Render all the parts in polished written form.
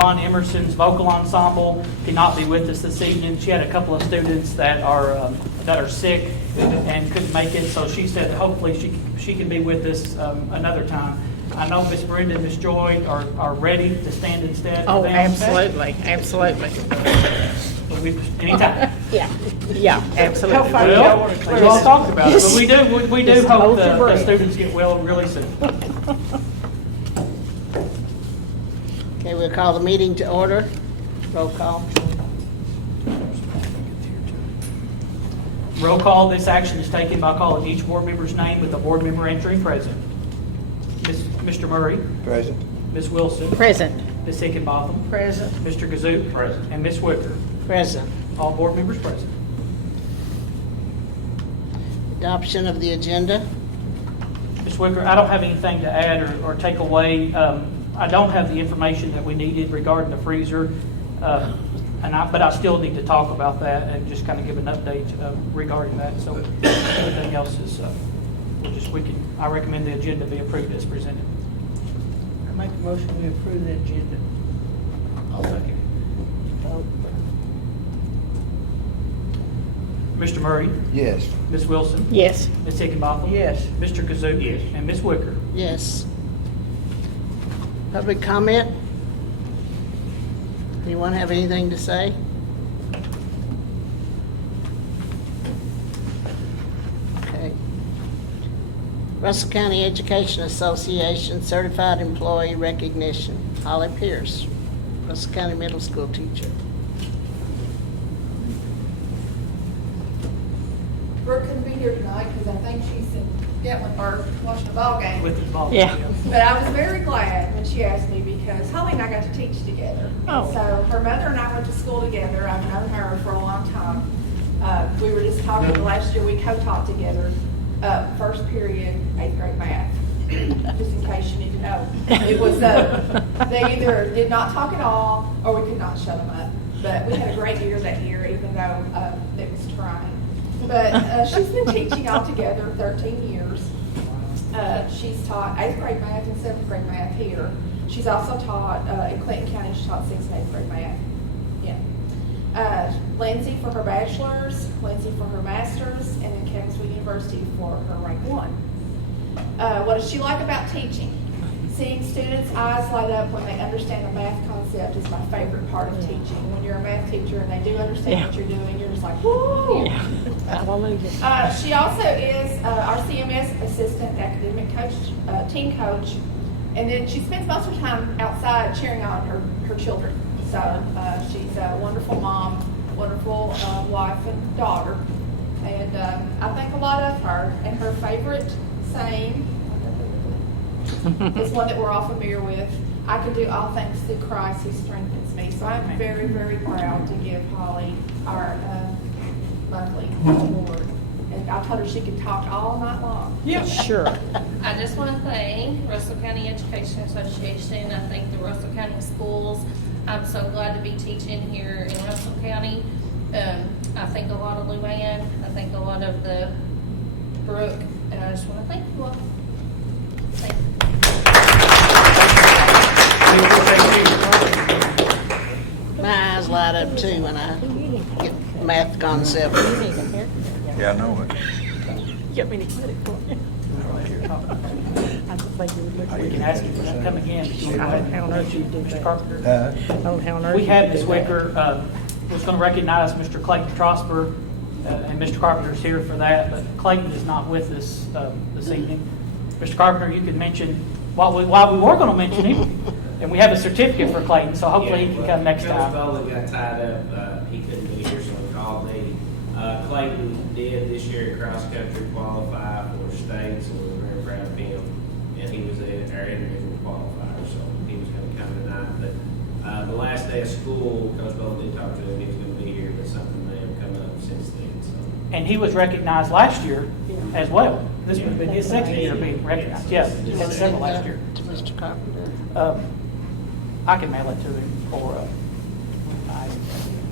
Yvonne Emerson's vocal ensemble cannot be with us this evening. She had a couple of students that are sick and couldn't make it, so she said that hopefully she can be with us another time. I know Miss Brenda and Miss Joy are ready to stand instead. Oh, absolutely, absolutely. Anytime. Yeah, absolutely. Well, we all talked about it, but we do hope the students get well really soon. Okay, we'll call the meeting to order. Roll call. Roll call. This action is taken by calling each board member's name with the board member entering present. Mr. Murray. Present. Ms. Wilson. Present. Ms. Hickenbotham. Present. Mr. Gazook. Present. And Ms. Wicker. Present. All board members present. Adoption of the agenda. Ms. Wicker, I don't have anything to add or take away. I don't have the information that we needed regarding the freezer, but I still need to talk about that and just kind of give an update regarding that. So everything else is, I recommend the agenda be approved as presented. I make a motion we approve the agenda. I'll second. Mr. Murray. Yes. Ms. Wilson. Yes. Ms. Hickenbotham. Yes. Mr. Kazook. Yes. And Ms. Wicker. Yes. Public comment? Anyone have anything to say? Okay. Russell County Education Association Certified Employee Recognition. Holly Pierce, Russell County Middle School teacher. Brooke couldn't be here tonight because I think she's in Gatlinburg watching a ball game. With the ball. Yeah. But I was very glad when she asked me because Holly and I got to teach together. Oh. So her mother and I went to school together. I've known her for a long time. We were just talking last year, we co-taught together, first period, 8th grade math, just in case you need to know. It was, they either did not talk at all or we could not shut them up. But we had a great year that year, even though it was trying. But she's been teaching altogether 13 years. She's taught 8th grade math and 7th grade math here. She's also taught, in Clinton County, she taught 6th and 8th grade math. Yeah. Lindsay for her bachelor's, Lindsay for her master's, and then Kevin Sweet University for her rank 1. What does she like about teaching? Seeing students' eyes light up when they understand a math concept is my favorite part of teaching. When you're a math teacher and they do understand what you're doing, you're just like, woo! Yeah. Hallelujah. She also is our CMS assistant academic coach, team coach, and then she spends most of her time outside cheering on her children. So she's a wonderful mom, wonderful wife and daughter, and I think a lot of her. And her favorite saying is one that we're all familiar with. I can do all things through Christ who strengthens me. So I'm very, very proud to give Holly our monthly award. And I told her she could talk all night long. Yeah. Sure. I just want to thank Russell County Education Association. I thank the Russell County schools. I'm so glad to be teaching here in Russell County. I think a lot of Luann. I think a lot of the Brooke. And I just want to thank you all. Thank you. My eyes light up too when I get math concept. Yeah, I know it. Get me any credit for it. I don't think you would look We can ask you to come again. But you I don't know how on earth you'd do Mr. that. Carpenter. I don't know how on earth We you'd had do Ms. that. Wicker, was going to recognize Mr. Clayton Trosper, and Mr. Carpenter's here for that, but Clayton is not with us this evening. Mr. Carpenter, you could mention, while we were going to mention him, and we have a certificate for Clayton, so hopefully he can come next time. Coach Bowling got tied up. He couldn't be here, so he called me. Clayton did this year cross country qualify for state, so we're very proud of him. And he was our individual qualifier, so he was going to come tonight. But the last day of school, Coach Bowling did talk to him. He was going to be here, but something may have come up since then. So. And he was recognized last year as well. This would have been his second year being recognized. Yes, he had several last year. To Mr. Carpenter. I can mail it to him for.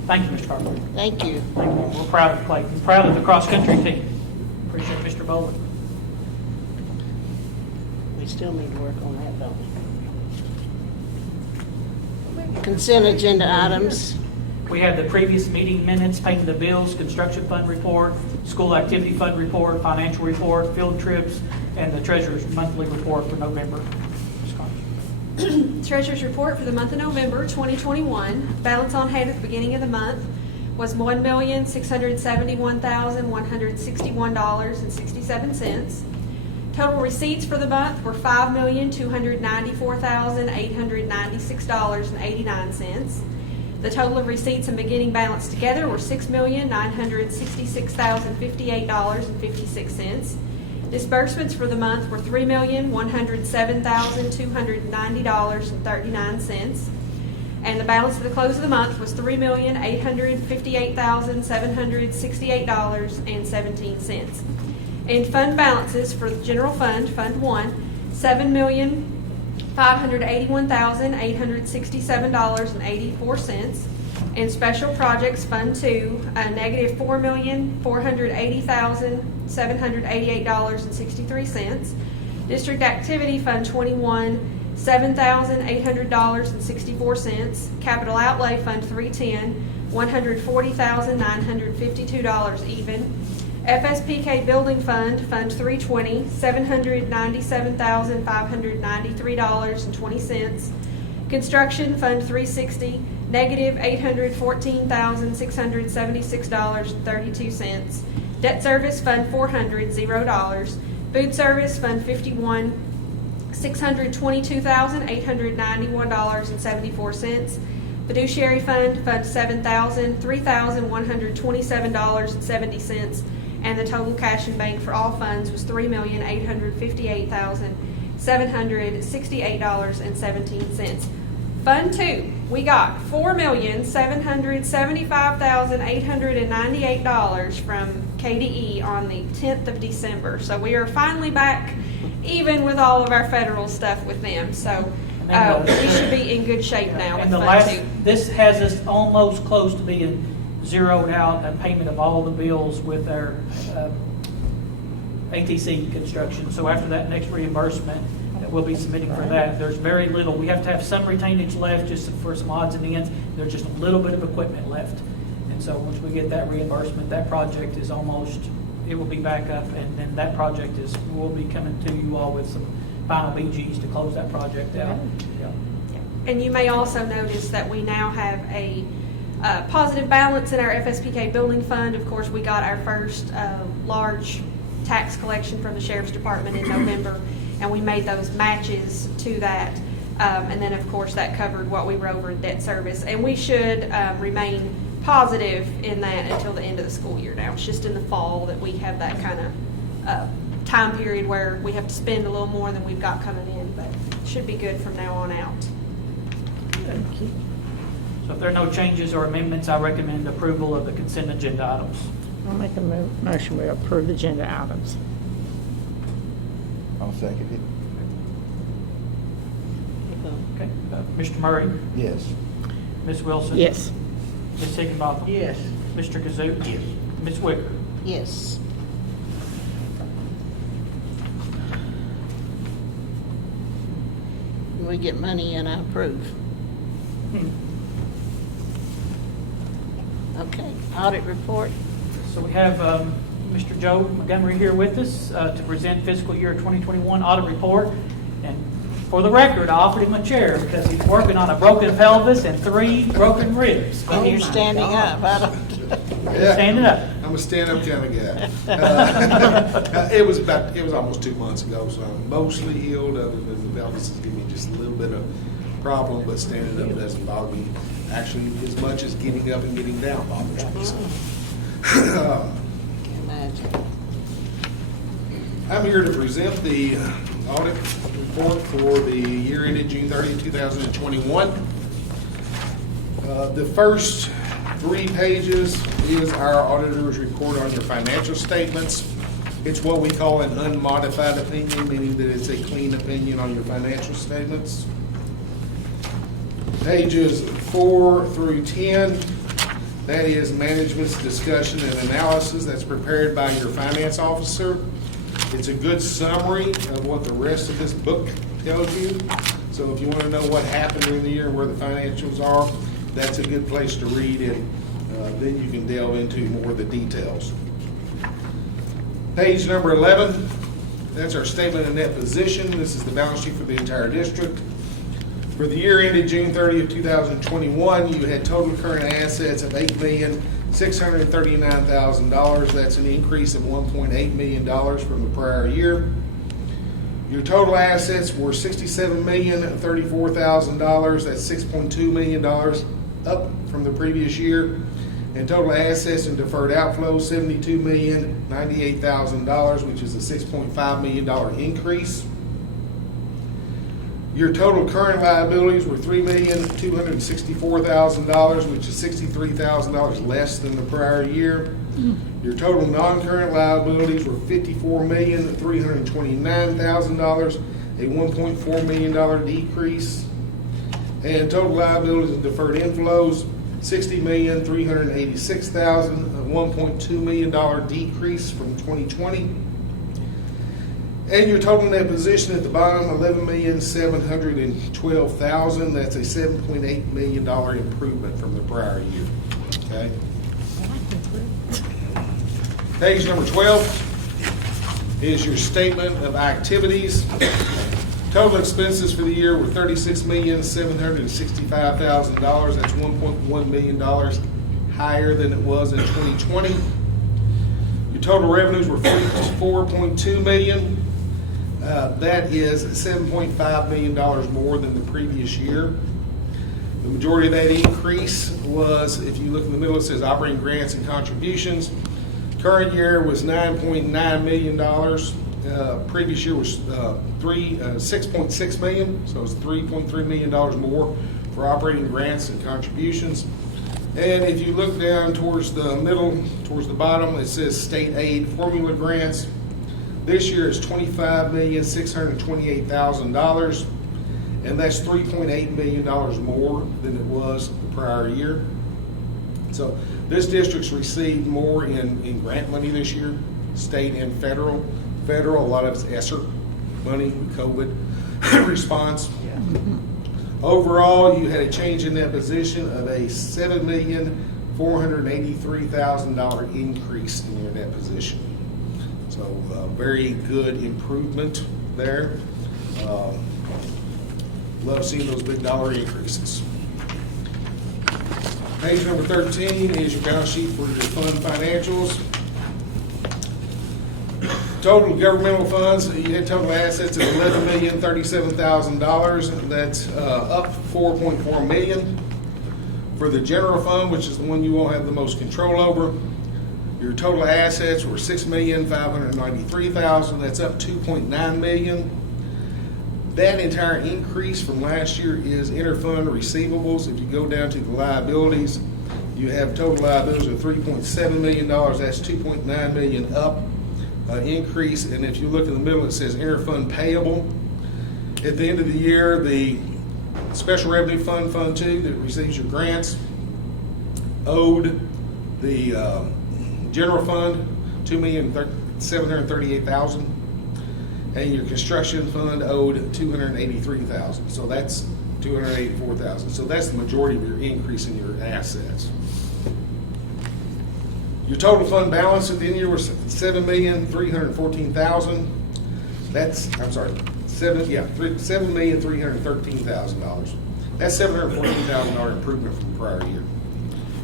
Thank you, Mr. Carpenter. Thank you. Thank you. We're proud of Clayton. Proud of the cross-country team. Appreciate Mr. Bowling. We still need to work on that, don't we? Consent agenda items. We have the previous meeting minutes, paying the bills, construction fund report, school activity fund report, financial report, field trips, and the treasurer's monthly report for November. Ms. Carnes. Treasurer's report for the month of November 2021. Balance on hand at the beginning of the month was $1,671,161.67. Total receipts for the month were $5,294,896.89. The total of receipts and beginning balance together were $6,966,058.56. Disbursements for the month were $3,107,290.39. And the balance at the close of the month was $3,858,768.17. And fund balances for the general fund, Fund 1, $7,581,867.84. And special projects, Fund 2, negative $4,480,788.63. District activity, Fund 21, $7,800.64. Capital outlay, Fund 310, $140,952 even. FSPK Building Fund, Fund 320, $797,593.20. Construction Fund 360, negative $814,676.32. Debt Service Fund 400, $0. Food Service Fund 51, $622,891.74. Fiduciary Fund, Fund 7,000, $3,127.70. And the total cash in bank for all funds was $3,858,768.17. Fund 2, we got $4,775,898 from KDE on the 10th of December. So we are finally back even with all of our federal stuff with them. So we should be in good shape now with And the Fund 2. this has us almost close to being zeroed out a payment of all the bills with our ATC construction. So after that next reimbursement that we'll be submitting for that, there's very little. We have to have some retainage left just for some odds and ends. There's just a little bit of equipment left. And so once we get that reimbursement, that project is almost, it will be back up, and then that project will be coming to you all with some final BGs to close that project out. Yeah. And you may also notice that we now have a positive balance in our FSPK building fund. Of course, we got our first large tax collection from the Sheriff's Department in November, and we made those matches to that. And then, of course, that covered what we were over in debt service. And we should remain positive in that until the end of the school year now. It's just in the fall that we have that kind of time period where we have to spend a little more than we've got coming in, but it should be good from now on out. Thank you. So if there are no changes or amendments, I recommend approval of the consent agenda items. I'll make a motion we approve the agenda items. I'll second Okay. Mr. Murray, it. Yes. Ms. Wilson. Yes. Ms. Higginbotham. Yes. Mr. Kazook. Yes. Ms. Wicker. Yes. When we get money in, I approve. Okay, audit report. So we have Mr. Joe Montgomery here with us to present fiscal year 2021 audit report. And for the record, I offered him a chair because he's working on a broken pelvis and 3 broken ribs. But Oh, you're he's standing up. I don't, standing up. I'm a stand-up kind of guy. It was almost 2 months ago, so I'm mostly healed. Other than the pelvis is giving me just a little bit of problem, but standing up doesn't bother me actually as much as getting up and getting down bothers me. So. can't imagine. I'm here to present the audit report for the year ended June 30, 2021. The first 3 pages is our auditor's report on your financial statements. It's what we call an unmodified opinion, meaning that it's a clean opinion on your financial statements. Pages 4 through 10, that is management's discussion and analysis that's prepared by your finance officer. It's a good summary of what the rest of this book tells you. So if you want to know what happened during the year and where the financials are, that's a good place to read, and then you can delve into more of the details. Page number 11, that's our statement of net position. This is the balance sheet for the entire district. For the year ended June 30th, 2021, you had total current assets of $8,639,000. That's an increase of $1.8 million from the prior year. Your total assets were $67,034,000. That's $6.2 million up from the previous year. And total assets and deferred outflows, $72,098,000, which is a $6.5 million increase. Your total current liabilities were $3,264,000, which is $63,000 less than the prior year. Your total non-current liabilities were $54,329,000, a $1.4 million decrease. And total liabilities and deferred inflows, $60,386,000, a $1.2 million decrease from 2020. And your total net position at the bottom, $11,712,000. That's a $7.8 million improvement from the prior year. Okay. Page number 12 is your statement of activities. Total expenses for the year were $36,765,000. That's $1.1 million higher than it was in 2020. Your total revenues were $4.2 million. That is $7.5 million more than the previous year. The majority of that increase was, if you look in the middle, it says operating grants and contributions. Current year was $9.9 million. Previous year was $6.6 million, so it's $3.3 million more for operating grants and contributions. And if you look down towards the middle, towards the bottom, it says state aid formula grants. This year is $25,628,000, and that's $3.8 million more than it was the prior year. So this district's received more in grant money this year, state and federal. Federal, a lot of it's ESSER money, COVID response. Overall, you had a change in that position of a $7,483,000 increase in your net position. So very good improvement there. Love seeing those big dollar increases. Page number 13 is your balance sheet for your fund financials. Total governmental funds, you had total assets of $11,037,000. That's up $4.4 million. For the general fund, which is the one you all have the most control over, your total assets were $6,593,000. That's up $2.9 million. That entire increase from last year is interfund receivables. If you go down to the liabilities, you have total liabilities of $3.7 million. That's $2.9 million up increase. And if you look in the middle, it says interfund payable. At the end of the year, the Special Revenue Fund, Fund 2, that receives your grants, owed the general fund $2,738,000, and your construction fund owed $283,000. So that's $284,000. So that's the majority of your increase in your assets. Your total fund balance at the end of the year was $7,314,000. $7,313,000. That's $714,000 improvement from the prior year.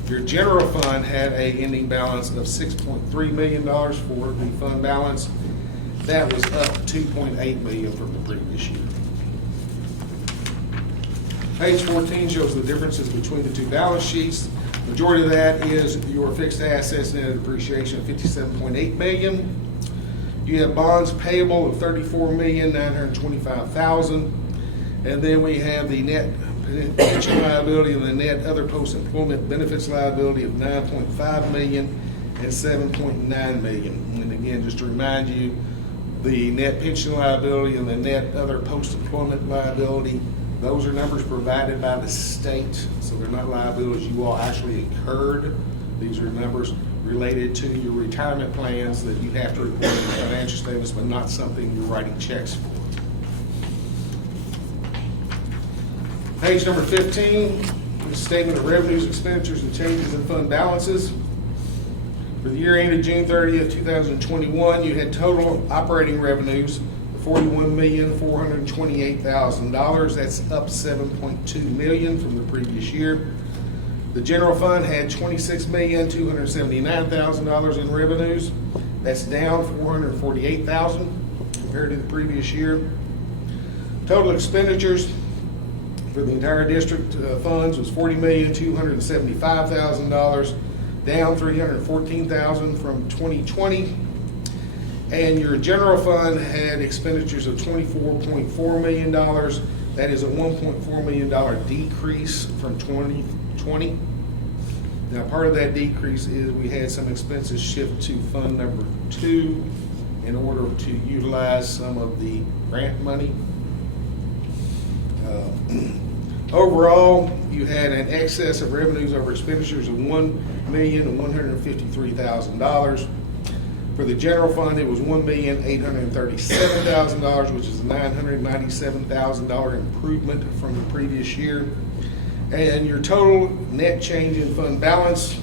Your general fund had a ending balance of $6.3 million for the fund balance. That was up $2.8 million from the previous year. Page 14 shows the differences between the two balance sheets. Majority of that is your fixed assets net depreciation of $57.8 million. You have bonds payable of $34,925,000, and then we have the net pension liability and the net other post-employment benefits liability of $9.5 million and $7.9 million. And again, just to remind you, the net pension liability and the net other post-employment liability, those are numbers provided by the state, so they're not liabilities you all actually incurred. These are numbers related to your retirement plans that you have to report in the financial statements, but not something you're writing checks for. Page number 15, the statement of revenues, expenditures, and changes in fund balances. For the year ended June 30th, 2021, you had total operating revenues of $41,428,000. That's up $7.2 million from the previous year. The general fund had $26,279,000 in revenues. That's down $448,000 compared to the previous year. Total expenditures for the entire district funds was $40,275,000, down $314,000 from 2020. And your general fund had expenditures of $24.4 million. That is a $1.4 million decrease from 2020. Now, part of that decrease is we had some expenses shift to fund number 2 in order to utilize some of the grant money. Overall, you had an excess of revenues over expenditures of $1,153,000. For the general fund, it was $1,837,000, which is a $997,000 improvement from the previous year. And your total net change in fund balance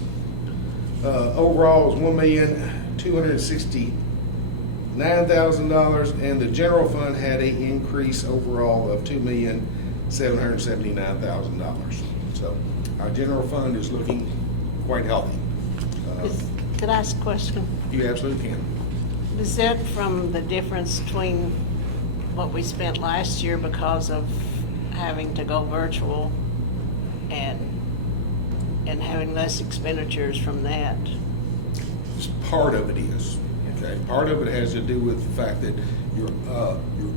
overall was $1,269,000, and the general fund had an increase overall of $2,779,000. So our general fund is looking quite healthy. Could I ask a question? You absolutely can. Is that from the difference between what we spent last year because of having to go virtual and having less expenditures from that? Part of it is. Okay. Part of it has to do with the fact that your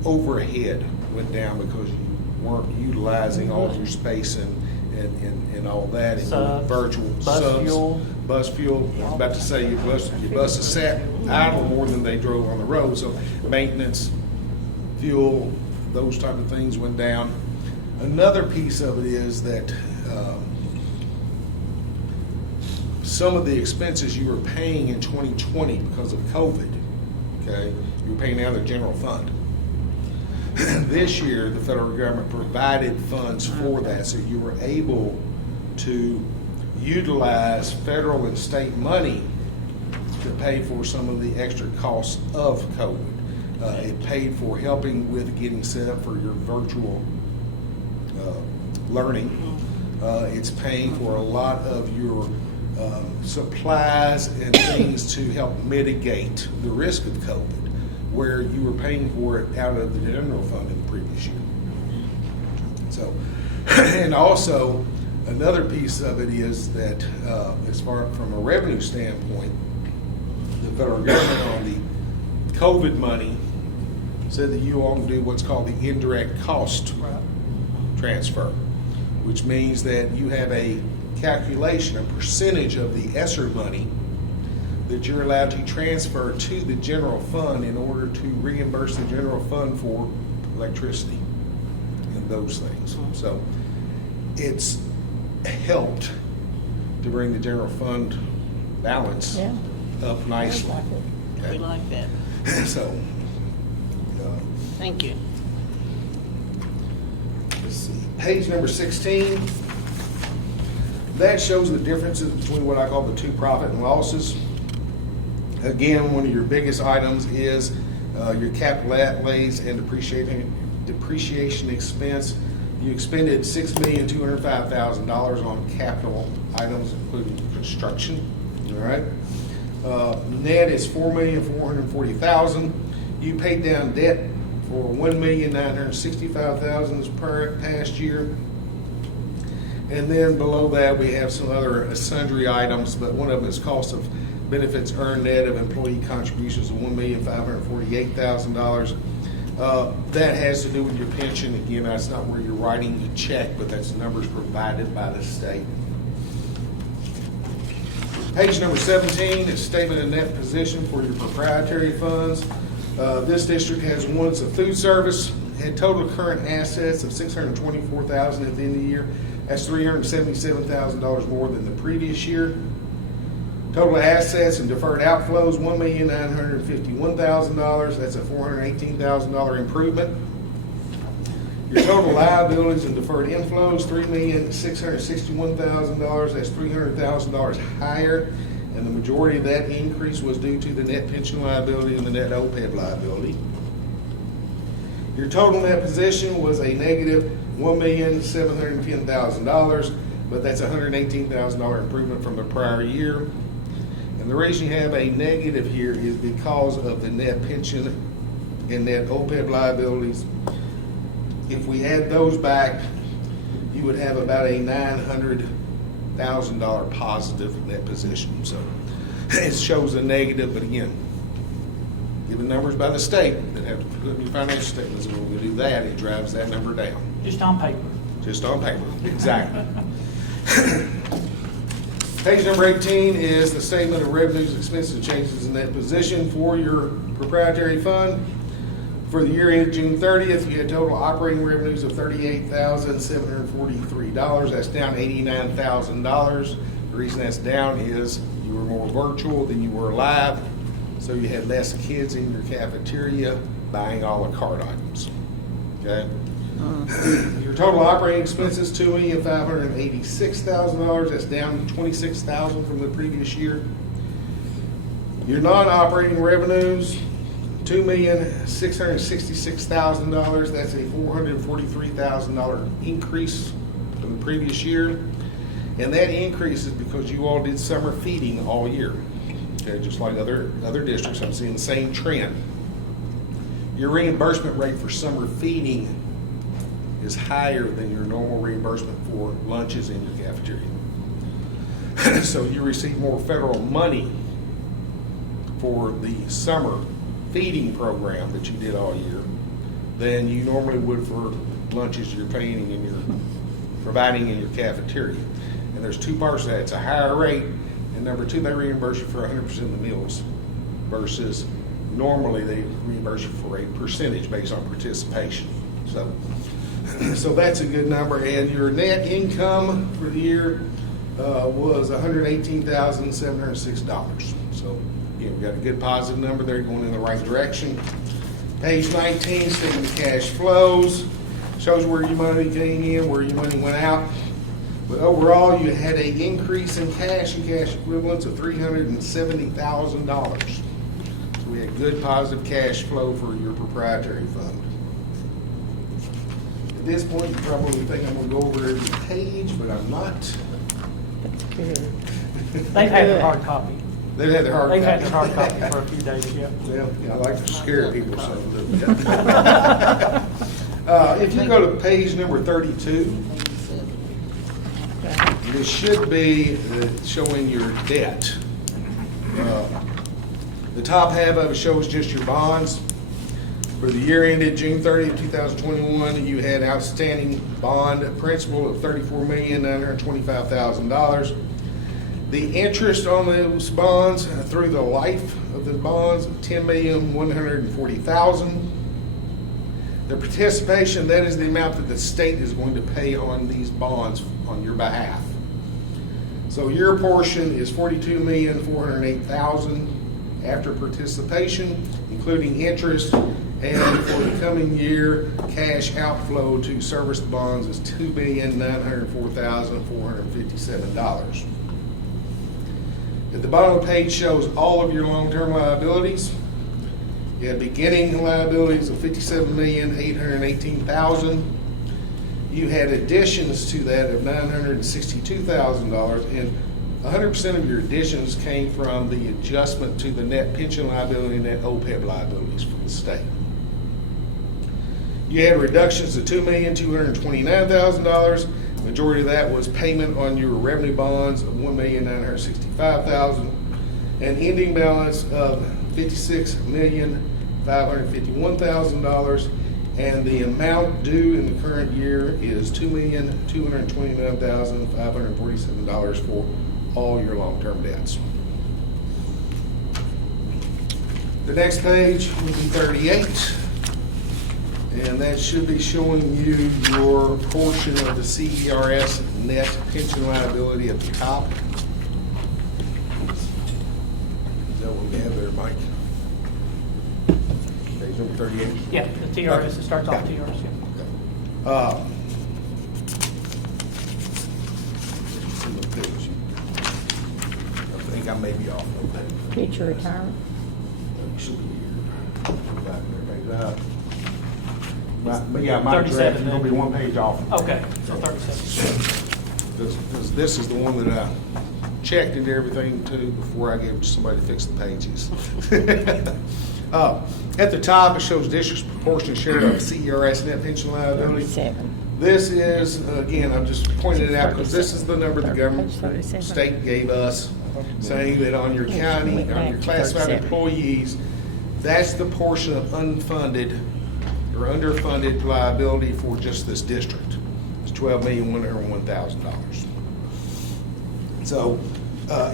overhead went down because you weren't utilizing all of your space and all that, and Subs, virtual bus fuel. Bus fuel. I was about to say your buses sat idle more than they drove on the road, so maintenance, fuel, those type of things went down. Another piece of it is that some of the expenses you were paying in 2020 because of COVID, okay, you were paying out of the general fund. This year, the federal government provided funds for that, so you were able to utilize federal and state money to pay for some of the extra costs of COVID. It paid for helping with getting set up for your virtual learning. It's paying for a lot of your supplies and things to help mitigate the risk of COVID, where you were paying for it out of the general fund in the previous year. So, and also another piece of it is that as far from a revenue standpoint, the federal government on the COVID money said that you all can do what's called the indirect cost transfer, which means that you have a calculation, a percentage of the ESSER money that you're allowed to transfer to the general fund in order to reimburse the general fund for electricity and those things. So it's helped to bring the general fund balance up nicely. Okay? We like that. So, Thank you. let's see, page number 16. That shows the differences between what I call the two profit and losses. Again, one of your biggest items is your capital outlays and depreciation expense. You expended $6,205,000 on capital items, including construction. All right. Net is $4,440,000. You paid down debt for $1,965,000 this past year. And then below that, we have some other sundry items, but one of them is cost of benefits earned net of employee contributions of $1,548,000. That has to do with your pension. Again, that's not where you're writing the check, but that's the numbers provided by the state. Page number 17 is statement of net position for your proprietary funds. This district has one, it's a food service, had total current assets of $624,000 at the end of the year. That's $377,000 more than the previous year. Total assets and deferred outflows, $1,951,000. That's a $418,000 improvement. Your total liabilities and deferred inflows, $3,661,000. That's $300,000 higher. And the majority of that increase was due to the net pension liability and the net OPEB liability. Your total net position was a negative $1,710,000, but that's a $118,000 improvement from the prior year. And the reason you have a negative here is because of the net pension and net OPEB liabilities. If we add those back, you would have about a $900,000 positive net position. So it shows a negative, but again, given numbers by the state that have to put in your financial statements, and when we do that, it drives that number down. Just on paper. Just on paper, exactly. Page number 18 is the statement of revenues, expenses, and changes in that position for your proprietary fund. For the year ended June 30th, you had total operating revenues of $38,743. That's down $89,000. The reason that's down is you were more virtual than you were live, so you had less kids in your cafeteria buying a la carte items. Okay? Your total operating expenses, $2,586,000. That's down $26,000 from the previous year. Your non-operating revenues, $2,666,000. That's a $443,000 increase from the previous year. And that increase is because you all did summer feeding all year. Okay, just like other districts, I'm seeing the same trend. Your reimbursement rate for summer feeding is higher than your normal reimbursement for lunches in your cafeteria. So you receive more federal money for the summer feeding program that you did all year than you normally would for lunches you're paying and you're providing in your cafeteria. And there's two parts to that. It's a higher rate, and number two, they reimburse you for 100% of the meals versus normally they reimburse you for a percentage based on participation. So that's a good number. And your net income for the year was $118,706. So again, we got a good positive number there going in the right direction. Page 19, statement of cash flows. Shows where your money came in, where your money went out. But overall, you had an increase in cash and cash equivalents of $370,000. So we had good positive cash flow for your proprietary fund. At this point, you probably think I'm going to go over every page, but I'm not. Good. They've had their hard copy. They've had their hard They've copy. had their hard copy for a few days, yeah. Well, I like to scare people, so. If you go to page number 32, this should be showing your debt. The top half of it shows just your bonds. For the year ended June 30th, 2021, you had outstanding bond principal of $34,925,000. The interest on those bonds through the life of the bonds, $10,140,000. The participation, that is the amount that the state is going to pay on these bonds on your behalf. So your portion is $42,408,000 after participation, including interest, and for the coming year, cash outflow to service the bonds is $2,904,457. At the bottom of the page shows all of your long-term liabilities. You had beginning liabilities of $57,818,000. You had additions to that of $962,000, and 100% of your additions came from the adjustment to the net pension liability and net OPEB liabilities from the state. You had reductions of $2,229,000. Majority of that was payment on your revenue bonds of $1,965,000, an ending balance of $56,551,000, and the amount due in the current year is $2,229,547 for all your long-term debts. The next page will be 38. And that should be showing you your portion of the CERS net pension liability at the top. Is that what we have there, Mike? Page number 38? Yeah, the TRS, it starts off TRS, yeah. I think I may be off a little bit. Future retirement. Should be here. Back there, page. But yeah, my 37 draft is then. gonna be one page off. Okay, so 37. Because this is the one that I checked into everything to before I gave it to somebody to fix the pages. At the top, it shows district's proportionate share of CERS net pension liability. 37. This is, again, I'm just pointing it out because this is the number the government, Page 37. state gave us, saying that on your county, on your classified 37. employees, that's the portion of unfunded or underfunded liability for just this district. It's $12,101,000. So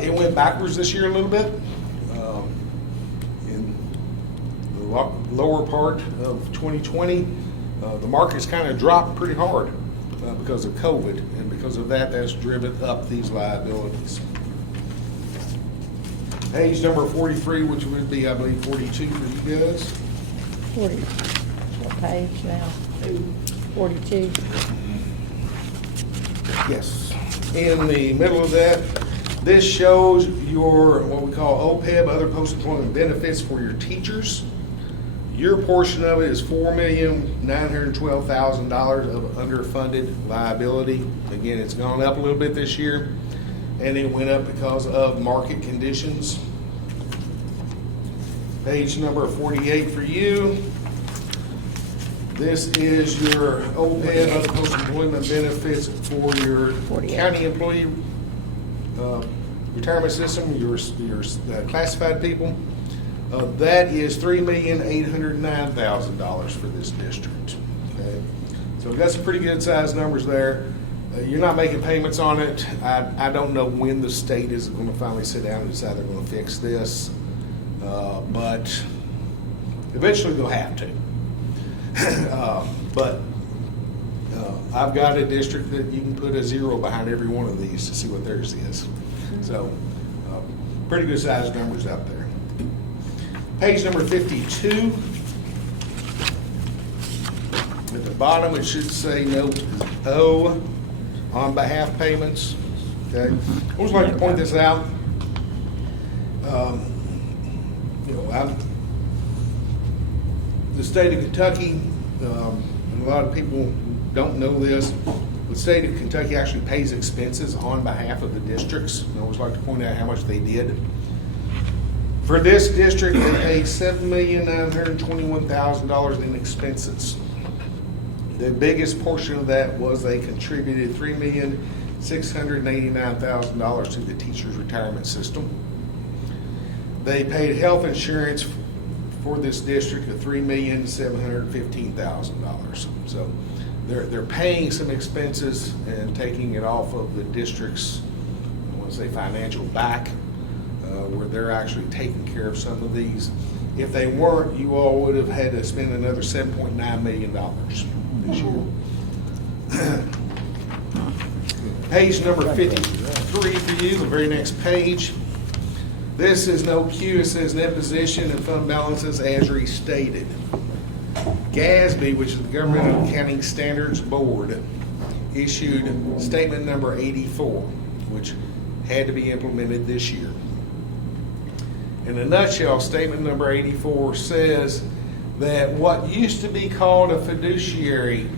it went backwards this year a little bit. In the lower part of 2020, the market's kind of dropped pretty hard because of COVID, and because of that, that's driven up these liabilities. Page number 43, which would be, I believe, 42 for you guys. 40. What page now? 42. Yes. In the middle of that, this shows your, what we call OPEB, other post-employment benefits for your teachers. Your portion of it is $4,912,000 of underfunded liability. Again, it's gone up a little bit this year, and it went up because of market conditions. Page number 48 for you. This is your OPEB, other post-employment benefits for your 48. county employee retirement system, your classified people. That is $3,809,000 for this district. Okay, so we've got some pretty good sized numbers there. You're not making payments on it. I don't know when the state is going to finally sit down and decide they're going to fix this, but eventually they'll have to. But I've got a district that you can put a 0 behind every one of these to see what theirs is. So pretty good sized numbers out there. Page number 52. At the bottom, it should say note O on behalf payments. Okay. I always like to point this out. The state of Kentucky, and a lot of people don't know this, the state of Kentucky actually pays expenses on behalf of the districts. I always like to point out how much they did. For this district, they paid $7,921,000 in expenses. The biggest portion of that was they contributed $3,689,000 to the teachers' retirement system. They paid health insurance for this district of $3,715,000. So they're paying some expenses and taking it off of the district's, I want to say, financial back, where they're actually taking care of some of these. If they weren't, you all would have had to spend another $7.9 million this year. Page number 53 for you, the very next page. This is no Q, it says net position and fund balances as restated. GASB, which is the Government Accounting Standards Board, issued statement number 84, which had to be implemented this year. In a nutshell, statement number 84 says that what used to be called a fiduciary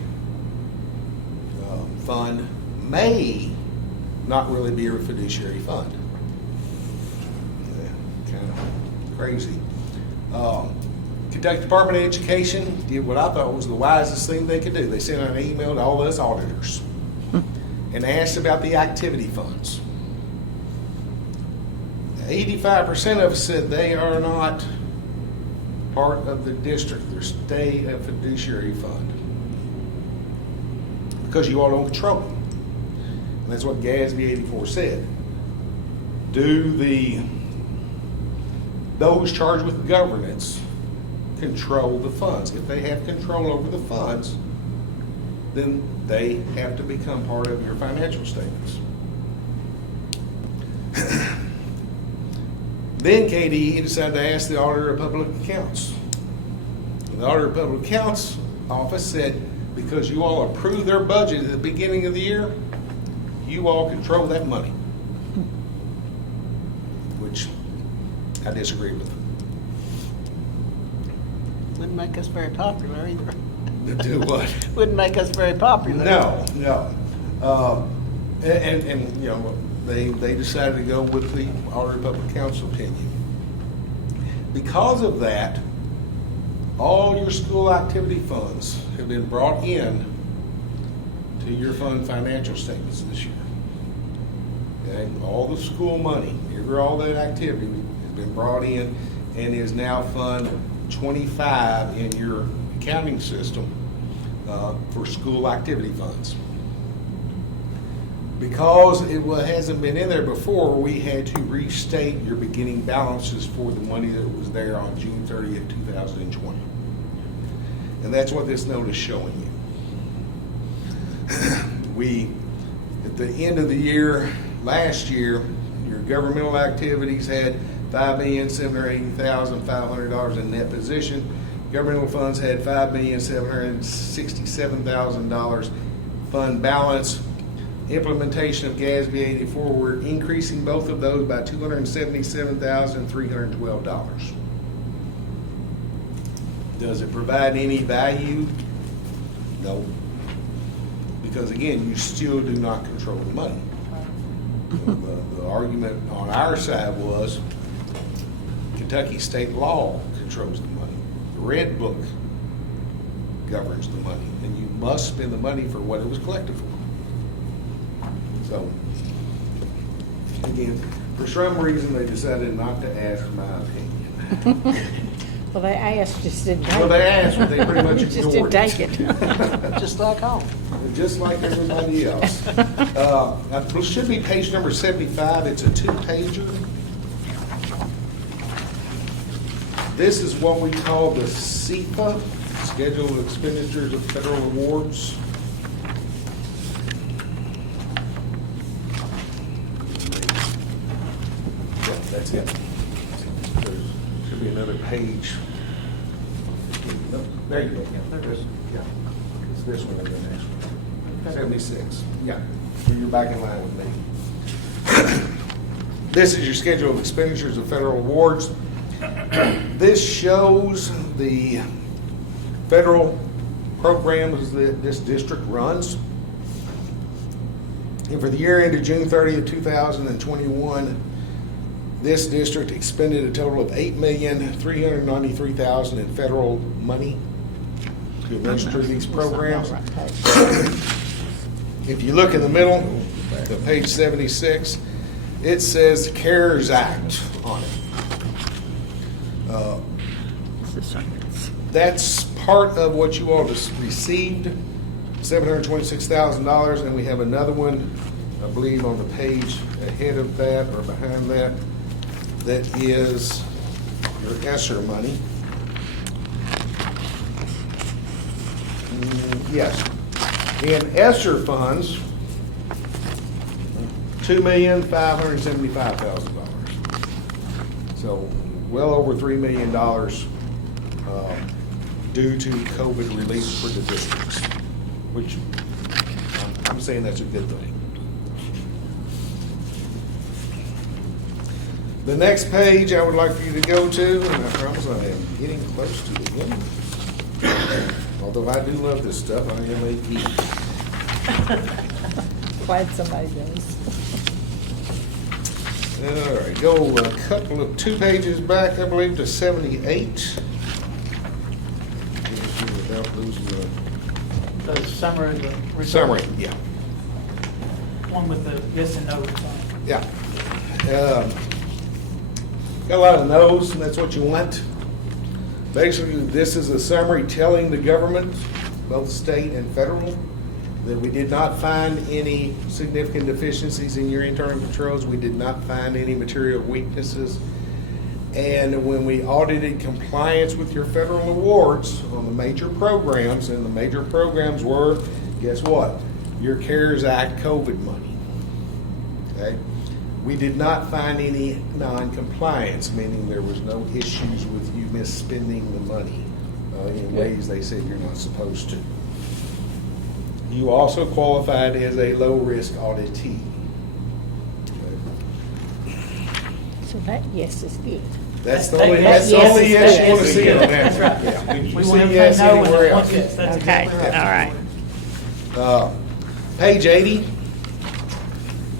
fund may not really be a fiduciary fund. Kind of crazy. Kentucky Department of Education did what I thought was the wisest thing they could do. They sent out an email to all us auditors and asked about the activity funds. 85% of us said they are not part of the district. They're stay a fiduciary fund because you all don't control them. And that's what GASB 84 said. Do those charged with governance control the funds? If they have control over the funds, then they have to become part of your financial statements. Then KDE decided to ask the Auditor of Public Accounts. And the Auditor of Public Accounts office said, because you all approved their budget at the beginning of the year, you all control that money. Which I disagree with. Wouldn't make us very popular either. Do what? Wouldn't make us very popular. No. And you know, they decided to go with the Audit Report Council opinion. Because of that, all your school activity funds have been brought in to your fund financial statements this year. Okay? All the school money, all that activity has been brought in and is now Fund 25 in your accounting system for school activity funds. Because it hasn't been in there before, we had to restate your beginning balances for the money that was there on June 30th, 2020. And that's what this note is showing you. At the end of the year, last year, your governmental activities had $5,780,500 in net position. Governmental funds had $5,767,000 fund balance. Implementation of GASB 84, we're increasing both of those by $277,312. Does it provide any value? No. Because again, you still do not control the money. The argument on our side was Kentucky state law controls the money. The Red Book governs the money, and you must spend the money for what it was collected for. So, again, for some reason, they decided not to ask my opinion. Well, they asked, just didn't take it. Well, they asked, but they pretty much Just ignored didn't take it. it. Just like home. Just like everybody else. It should be page number 75. It's a 2-pager. This is what we call the SEPA, Schedule of Expenditures of Federal Awards. Yep, that's it. There should be another page. Nope, there you go. Yeah, there it is. Yeah. It's this one and the next one. 76. Yeah. So you're back in line with me. This is your schedule of expenditures of federal awards. This shows the federal programs that this district runs. And for the year ended June 30th, 2021, this district expended a total of $8,393,000 in federal money to administer these programs. If you look in the middle, the page 76, it says CARES Act on it. That's part of what you all just received, $726,000, and we have another one, I believe, on the page ahead of that or behind that, that is your ESSER money. Yes. In ESSER funds, $2,575,000. So well over $3 million due to COVID relief for the districts, which I'm saying that's a good thing. The next page I would like for you to go to, and I promise I am getting close to the end. Although I do love this stuff, I am a geek. Glad somebody does. All right, go a couple of 2 pages back, I believe, to 78. Without losing The summary, the summary, yeah. one with the yes and no. Yeah. Got a lot of no's, and that's what you want. Basically, this is a summary telling the government, both state and federal, that we did not find any significant deficiencies in your internal controls. We did not find any material weaknesses. And when we audited compliance with your federal awards on the major programs, and the major programs were, guess what? Your CARES Act COVID money. Okay? We did not find any non-compliance, meaning there was no issues with you misspending the money in ways they said you're not supposed to. You also qualified as a low-risk auditee. So that yes is good. That's the That only, yes yes is you want to good. see on that. That's right. Yeah. Did you We see want yes everything to know anywhere and else? yes, that's Okay, exactly right. all right. Page 80,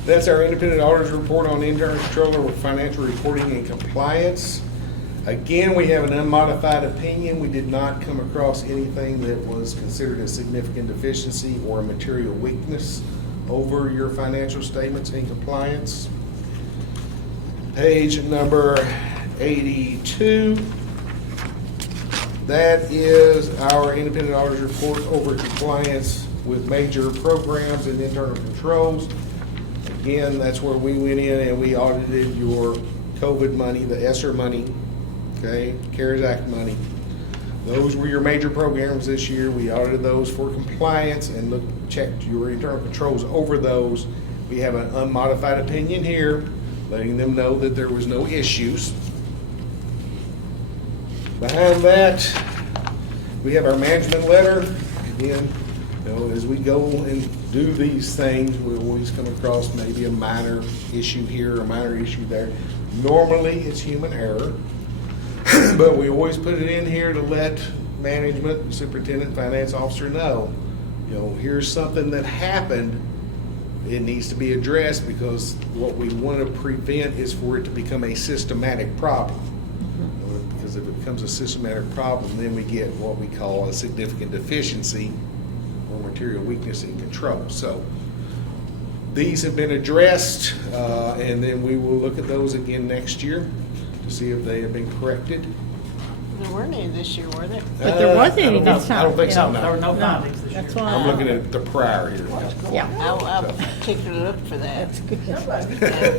that's our independent auditor's report on internal control over financial reporting and compliance. Again, we have an unmodified opinion. We did not come across anything that was considered a significant deficiency or a material weakness over your financial statements and compliance. Page number 82. That is our independent auditor's report over compliance with major programs and internal controls. Again, that's where we went in and we audited your COVID money, the ESSER money, okay, CARES Act money. Those were your major programs this year. We audited those for compliance and checked your internal controls over those. We have an unmodified opinion here, letting them know that there was no issues. Behind that, we have our management letter. Again, as we go and do these things, we always come across maybe a minor issue here, a minor issue there. Normally, it's human error, but we always put it in here to let management, superintendent, finance officer know, here's something that happened. It needs to be addressed because what we want to prevent is for it to become a systematic problem. Because if it becomes a systematic problem, then we get what we call a significant deficiency or material weakness in control. So these have been addressed, and then we will look at those again next year to see if they have been corrected. There weren't any this year, were there? But there wasn't any I don't know. this time. I don't think so, No, there were no. no findings this year. That's why. I'm looking at the prior here. Yeah, I'll particularly look for that. that's good.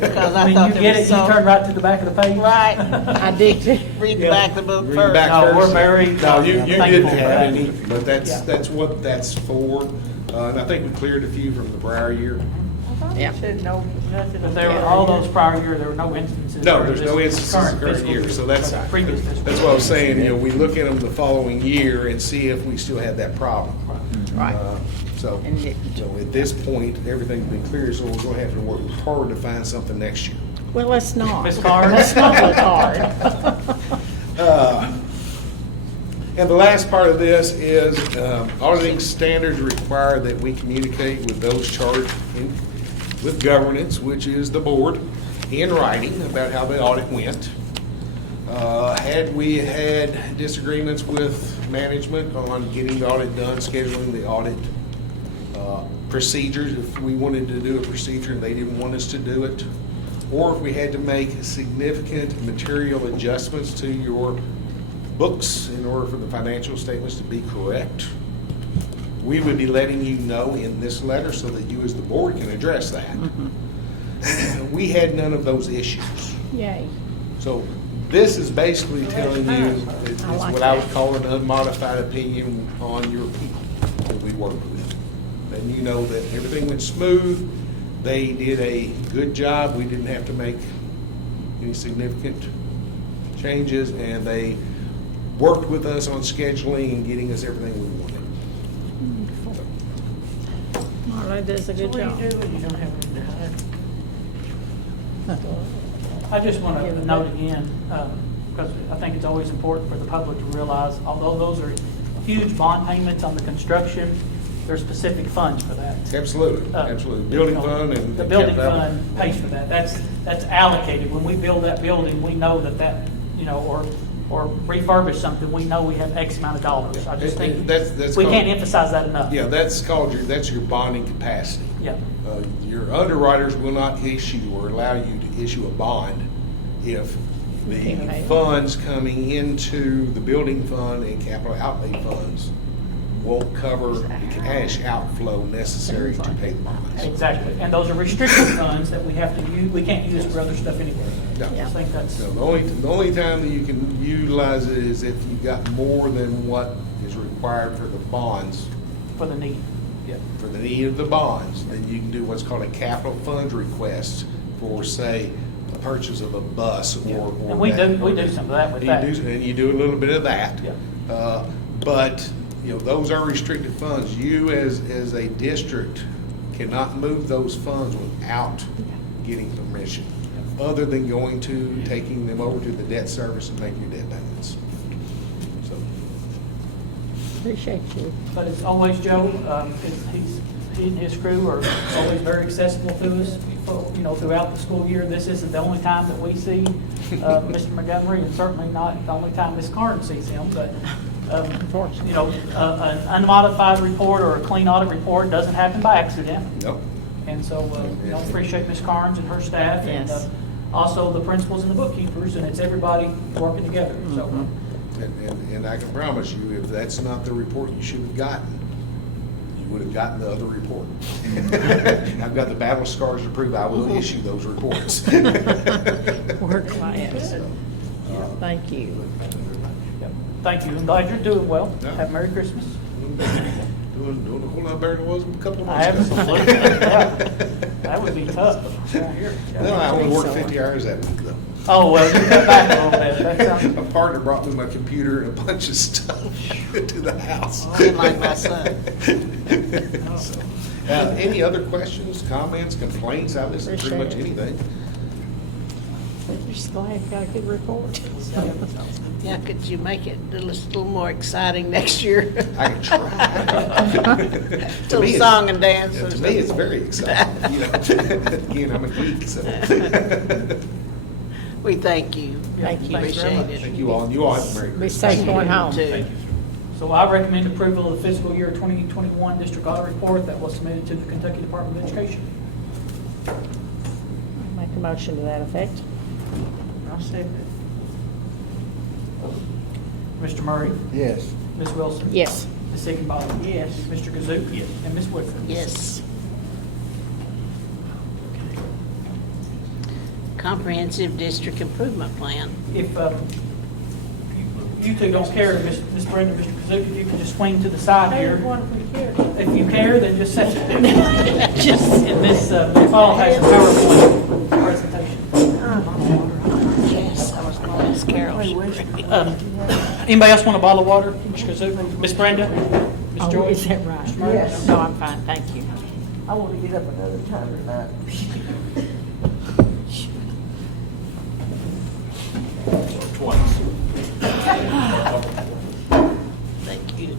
Because I When thought you there get was it, you turn so. right to the back of the page. Right. I did too. Read the Yeah. back of the book Read first. back No, we're first. very No, you thankful didn't for have that. any, but Yeah. that's what that's for. And I think we cleared a few from the prior year. Yeah. But there were, all those prior year, there were no instances. No, where there's this no instances in the current fiscal year, so that's, but previous fiscal that's what I was saying, we look at them the following year and see if we still have that problem. Right. So, And it- so at this point, everything's been clear, so we're gonna have to work hard to find something next year. Well, let's not. Ms. Carr? Let's not look hard. And the last part of this is auditing standards require that we communicate with those charged with governance, which is the board, in writing about how the audit went. Had we had disagreements with management on getting the audit done, scheduling the audit procedures, if we wanted to do a procedure and they didn't want us to do it, or if we had to make significant material adjustments to your books in order for the financial statements to be correct, we would be letting you know in this letter so that you as the board can address that. We had none of those issues. Yay. So this is basically telling you, it's I like what I would that. call an unmodified opinion on your people that we work with. And you know that everything went smooth, they did a good job, we didn't have to make any significant changes, and they worked with us on scheduling and getting us everything we wanted. Marlo does a good job. I just want to note again, because I think it's always important for the public to realize, although those are huge bond payments on the construction, there's specific funds for that. Absolutely, absolutely. Building fund and. The building capital. fund pays for that. That's allocated. When we build that building, we know that, or refurbish something, we know we have X amount of dollars. I just think That's we called- can't emphasize that enough. Yeah, that's your bonding capacity. Yeah. Your underwriters will not issue or allow you to issue a bond if the funds coming into the building fund and capital outlay funds won't cover the cash outflow necessary to pay the bonds. Exactly. And those are restricted funds that we have to use, we can't use for other stuff anyway. No. I think that's, So the only time that you can utilize it is if you've got more than what is required for the bonds. for the need. For the need of the bonds, then you can do what's called a capital fund request for, say, the purchase of a bus or. And we do some of that with that. And you do a little bit of that. Yeah. But, those are restricted funds. You as a district cannot move those funds without getting permission, other than taking them over to the debt service and making your debt payments. So, Appreciate you. But it's always Joe, he and his crew are always very accessible to us, throughout the school year. This isn't the only time that we see Mr. Montgomery, and certainly not the only time Ms. Carnes sees him, but, an unmodified report or a clean audit report doesn't happen by accident. no. And so, appreciate Ms. Carnes and her staff, and Yes. Also the principals and the bookkeepers, and it's everybody working together, so. And I can promise you, if that's not the report you should have gotten, you would have gotten the other report. I've got the battle scars to prove I will issue those reports. We're class. Thank you. Yep. Thank you, I'm glad you're doing well. Yeah. Have a Merry Christmas. Doing a whole lot better than it was a couple of months ago. Absolutely, yeah. That would be tough. Yeah, here. No, I only worked 50 hours that week, though. Oh, well, you got back a little bit. That sounds- My partner brought me my computer and a bunch of stuff to the house. Like my son. So, any other questions, comments, complaints? I listen to pretty much Appreciate anything. Just glad you got a good report. Yeah, could you make it a little more exciting next year? I can try. To Little me, it's- song and dance. yeah, or to me, it's something. very exciting. Again, I'm a geek, so. We thank you. Thank you. Thanks very Appreciate much. it. Thank you all, and you all have a Merry Be Christmas. safe going home. Too. Thank you. So I recommend approval of the fiscal year 2021 district audit report that was submitted to the Kentucky Department of Education. Make a motion to that effect. I'll second it. Mr. Murray? Yes. Ms. Wilson? Yes. Ms. Higginbotham? Yes. Mr. Kazook? Yes. And Ms. Wicker? Yes. Comprehensive District Improvement Plan. If you two don't care, Ms. Brenda, Mr. Kazook, if you can just swing to the side here. If you care, then just sit there. And Ms. Fall has a PowerPoint presentation. Yes, I was going to ask Carol. Anybody else want a bottle of water? Mr. Kazook? Ms. Brenda? Ms. Oh, Joy? is that right? Mr. Murray? Yes. No, I'm fine, thank you. I want to get up another time tonight. Thank you.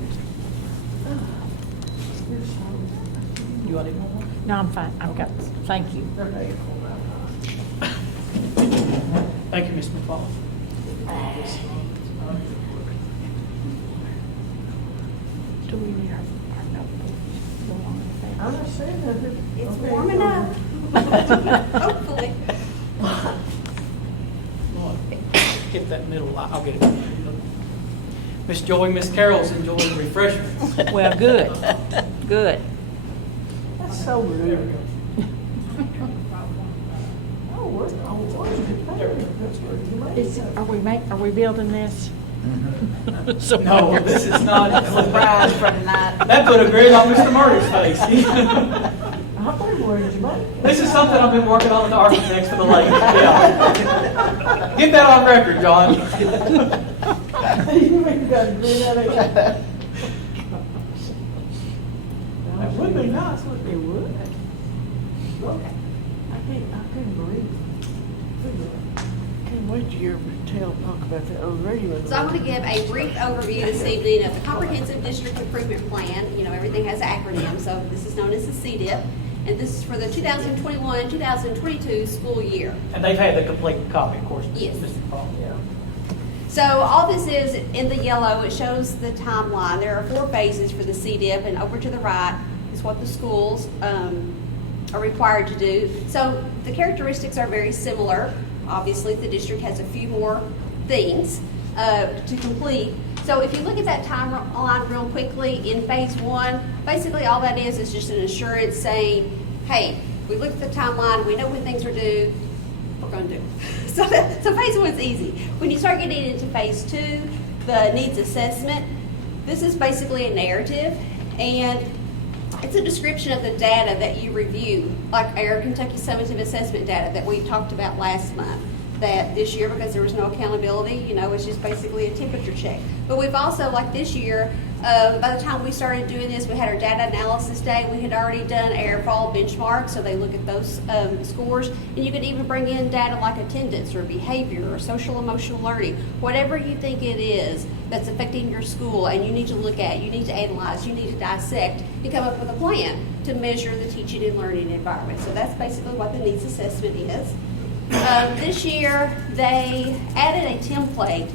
You want any more? No, I'm fine, I've got, thank you. Thank you, Ms. McFall. Do we need our notebooks? I'm not saying nothing. It's Okay, warm go enough. Hopefully. Get that middle line, I'll get it. Miss Joy, Miss Carol's enjoying refreshments. Well, good, good. That's so rude. Oh, what? That's where you made it. Are we building this? So- No, this is not. Surprise for tonight. That put a grin on Mr. Murray's face. I think where did you make it? This is something I've been working on with the architects for the ladies. Yeah. Get that on record, John. You mean you got a green out of it? That would be nice, wouldn't It would. Look, I couldn't believe it. Can't wait to hear talk about that on the radio. So I'm going to give a brief overview this evening of the Comprehensive District Improvement Plan. You know, everything has an acronym, so this is known as the CDIP, and this is for the 2021-2022 school year. And they've had the complete copy, of course. Yes. Mr. Paul, yeah. So all this is in the yellow, it shows the timeline. There are 4 phases for the CDIP, and over to the right is what the schools are required to do. So the characteristics are very similar. Obviously, the district has a few more things to complete. So if you look at that timeline real quickly, in phase 1, basically all that is just an assurance saying, hey, we looked at the timeline, we know when things are due, we're going to do it. So phase 1 is easy. When you start getting into phase 2, the needs assessment, this is basically a narrative, and it's a description of the data that you review, like our Kentucky Summative Assessment data that we talked about last month. That this year, because there was no accountability, you know, it's just basically a temperature check. But we've also, like this year, By the time we started doing this, we had our data analysis day. We had already done our fall benchmark, so they look at those scores. And you can even bring in data like attendance or behavior or social emotional learning, whatever you think it is that's affecting your school and you need to look at, you need to analyze, you need to dissect and come up with a plan to measure the teaching and learning environment. So that's basically what the needs assessment is. This year, they added a template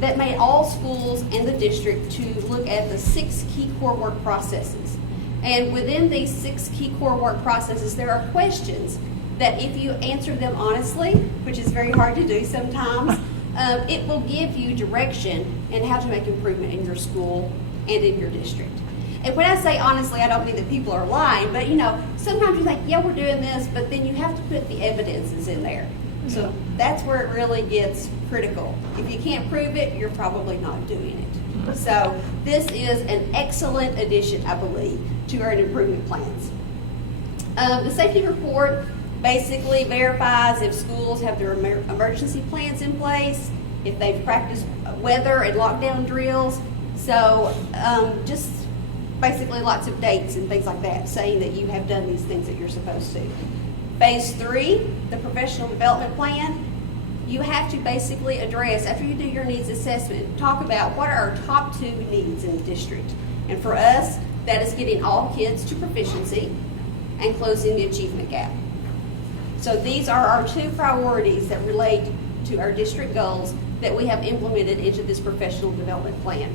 that made all schools in the district to look at the 6 key core work processes. And within these 6 key core work processes, there are questions that if you answer them honestly, which is very hard to do sometimes, it will give you direction in how to make improvement in your school and in your district. And when I say honestly, I don't mean that people are lying, but sometimes you think, yeah, we're doing this, but then you have to put the evidences in there. So that's where it really gets critical. If you can't prove it, you're probably not doing it. So this is an excellent addition, I believe, to our improvement plans. The safety report basically verifies if schools have their emergency plans in place, if they've practiced weather and lockdown drills. So just basically lots of dates and things like that, saying that you have done these things that you're supposed to. Phase 3, the professional development plan, you have to basically address, after you do your needs assessment, talk about what are our top 2 needs in the district. And for us, that is getting all kids to proficiency and closing the achievement gap. So these are our 2 priorities that relate to our district goals that we have implemented into this professional development plan.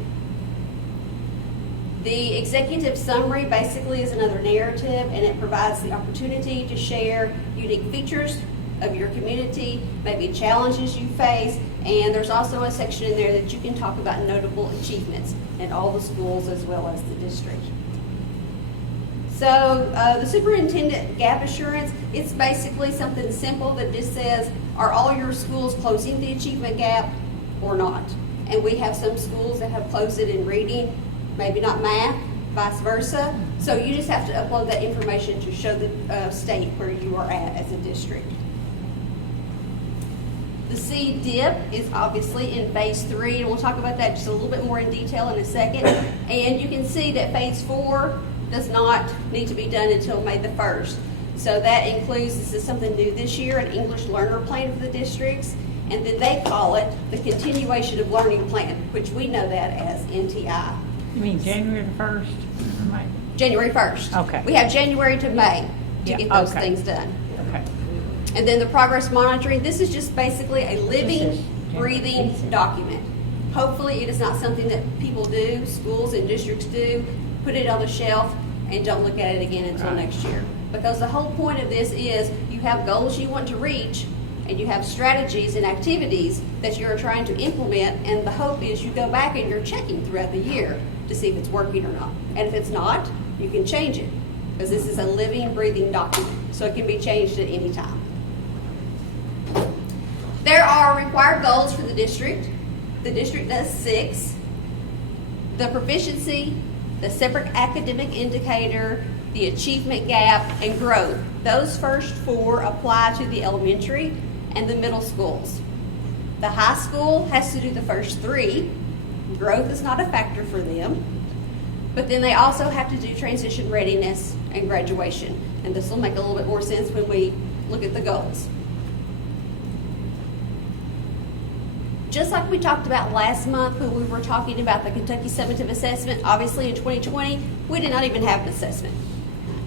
The executive summary basically is another narrative, and it provides the opportunity to share unique features of your community, maybe challenges you face, and there's also a section in there that you can talk about notable achievements in all the schools as well as the district. So the superintendent gap assurance, it's basically something simple that just says, are all your schools closing the achievement gap or not? And we have some schools that have closed it in reading, maybe not math, vice versa. So you just have to upload that information to show the state where you are at as a district. The C-DIP is obviously in phase 3, and we'll talk about that just a little bit more in detail in a second. And you can see that phase 4 does not need to be done until May the 1st. So that includes, this is something new this year, an English learner plan for the districts, and then they call it the continuation of learning plan, which we know that as NTI. You mean January the 1st? Right. January 1st. Okay. We have January to May to Yeah, get those okay. things done. Okay. And then the progress monitoring, this is just basically a living, breathing document. Hopefully it is not something that people do, schools and districts do, put it on the shelf and don't look at it again until next year. Because the whole point of this is you have goals you want to reach and you have strategies and activities that you're trying to implement, and the hope is you go back and you're checking throughout the year to see if it's working or not. And if it's not, you can change it, because this is a living, breathing document, so it can be changed at any time. There are required goals for the district. The district does 6. The proficiency, the separate academic indicator, the achievement gap, and growth. Those first 4 apply to the elementary and the middle schools. The high school has to do the first 3. Growth is not a factor for them. But then they also have to do transition readiness and graduation. And this will make a little bit more sense when we look at the goals. Just like we talked about last month when we were talking about the Kentucky Summative Assessment, obviously in 2020, we did not even have an assessment.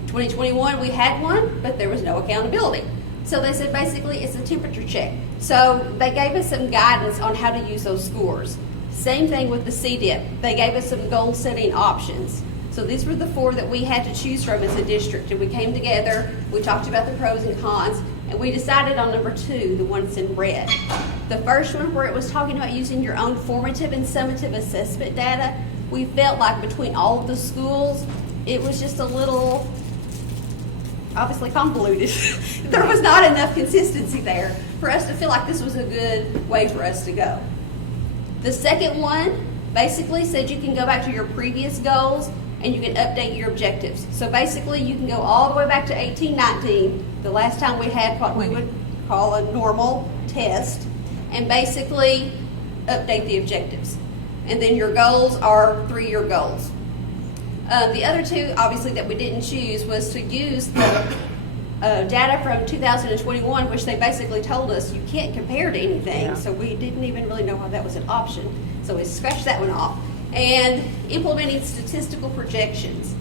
2021, we had one, but there was no accountability. So they said basically it's a temperature check. So they gave us some guidance on how to use those scores. Same thing with the CDIP. They gave us some goal setting options. So these were the 4 that we had to choose from as a district. And we came together, we talked about the pros and cons, and we decided on number 2, the one that's in red. The first one, where it was talking about using your own formative and summative assessment data, we felt like between all of the schools, it was just a little, obviously convoluted. There was not enough consistency there for us to feel like this was a good way for us to go. The second one basically said you can go back to your previous goals and you can update your objectives. So basically you can go all the way back to 18-19, the last time we had what we would call a normal test, and basically update the objectives. And then your goals are 3-year goals. The other two, obviously, that we didn't choose was to use the data from 2021, which they basically told us you can't compare to anything. Yeah. So we didn't even really know how that was an option. So we scratched that one off. And implementing statistical projections.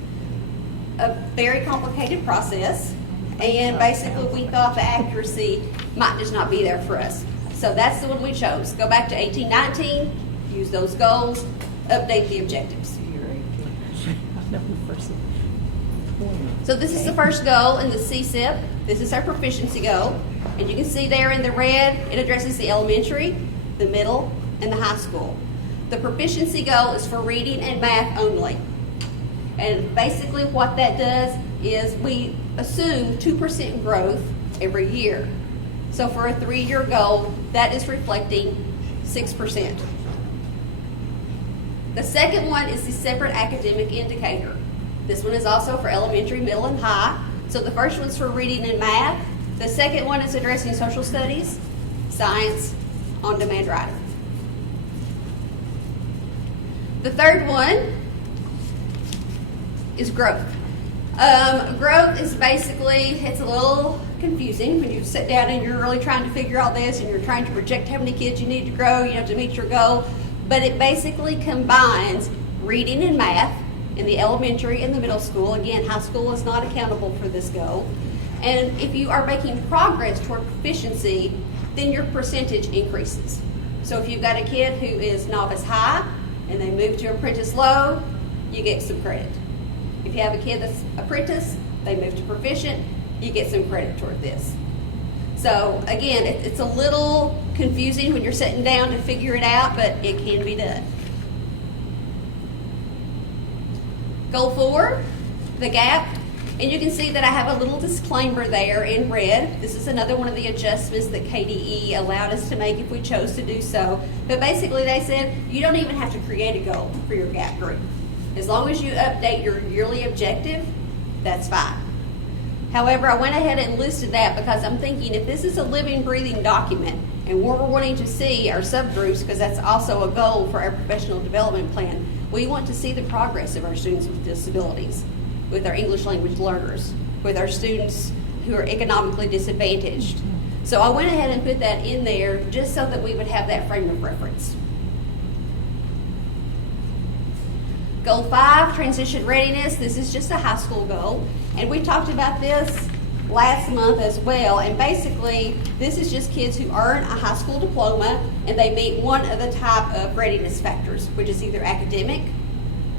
A very complicated process. And basically, we thought the accuracy might just not be there for us. So that's the one we chose. Go back to 1819, use those goals, update the objectives. So this is the first goal in the CSIP. This is our proficiency goal. And you can see there in the red, it addresses the elementary, the middle, and the high school. The proficiency goal is for reading and math only. And basically what that does is we assume 2% growth every year. So for a 3-year goal, that is reflecting 6%. The second one is the separate academic indicator. This one is also for elementary, middle, and high. So the first one's for reading and math. The second one is addressing social studies, science, on-demand writing. The third one is growth. Growth is basically, it's a little confusing when you sit down and you're really trying to figure out this and you're trying to project how many kids you need to grow, you have to meet your goal. But it basically combines reading and math in the elementary and the middle school. Again, high school is not accountable for this goal. And if you are making progress toward proficiency, then your percentage increases. So if you've got a kid who is novice high and they move to apprentice low, you get some credit. If you have a kid that's apprentice, they move to proficient, you get some credit toward this. So again, it's a little confusing when you're sitting down to figure it out, but it can be done. Goal 4, the gap. And you can see that I have a little disclaimer there in red. This is another one of the adjustments that KDE allowed us to make if we chose to do so. But basically they said you don't even have to create a goal for your gap group. As long as you update your yearly objective, that's fine. However, I went ahead and listed that because I'm thinking if this is a living, breathing document and we're wanting to see our subgroups, because that's also a goal for our professional development plan, we want to see the progress of our students with disabilities, with our English language learners, with our students who are economically disadvantaged. So I went ahead and put that in there just so that we would have that frame of reference. Goal 5, transition readiness. This is just a high school goal. And we talked about this last month as well. And basically, this is just kids who earn a high school diploma and they meet one of the type of readiness factors, which is either academic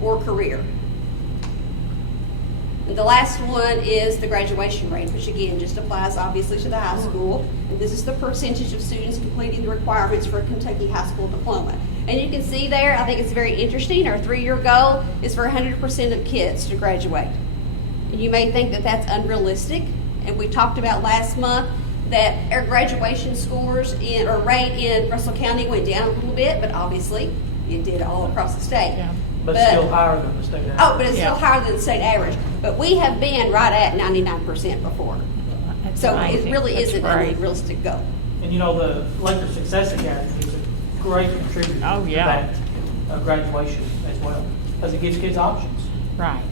or career. And the last one is the graduation rate, which again just applies obviously to the high school. And this is the percentage of students completing the requirements for a Kentucky high school diploma. And you can see there, I think it's very interesting, our 3-year goal is for 100% of kids to graduate. And you may think that that's unrealistic. And we talked about last month that our graduation scores or rate in Russell County went down a little bit, but obviously it did all across the state. Yeah. But still higher than the state average. Oh, but it's still higher than the state average. But we have been right at 99% before. That's So amazing. it really That's isn't great. a realistic goal. And you know, the Laker Success Academy is a great contributor Oh, to yeah. that graduation as well, because it gives kids options. Right.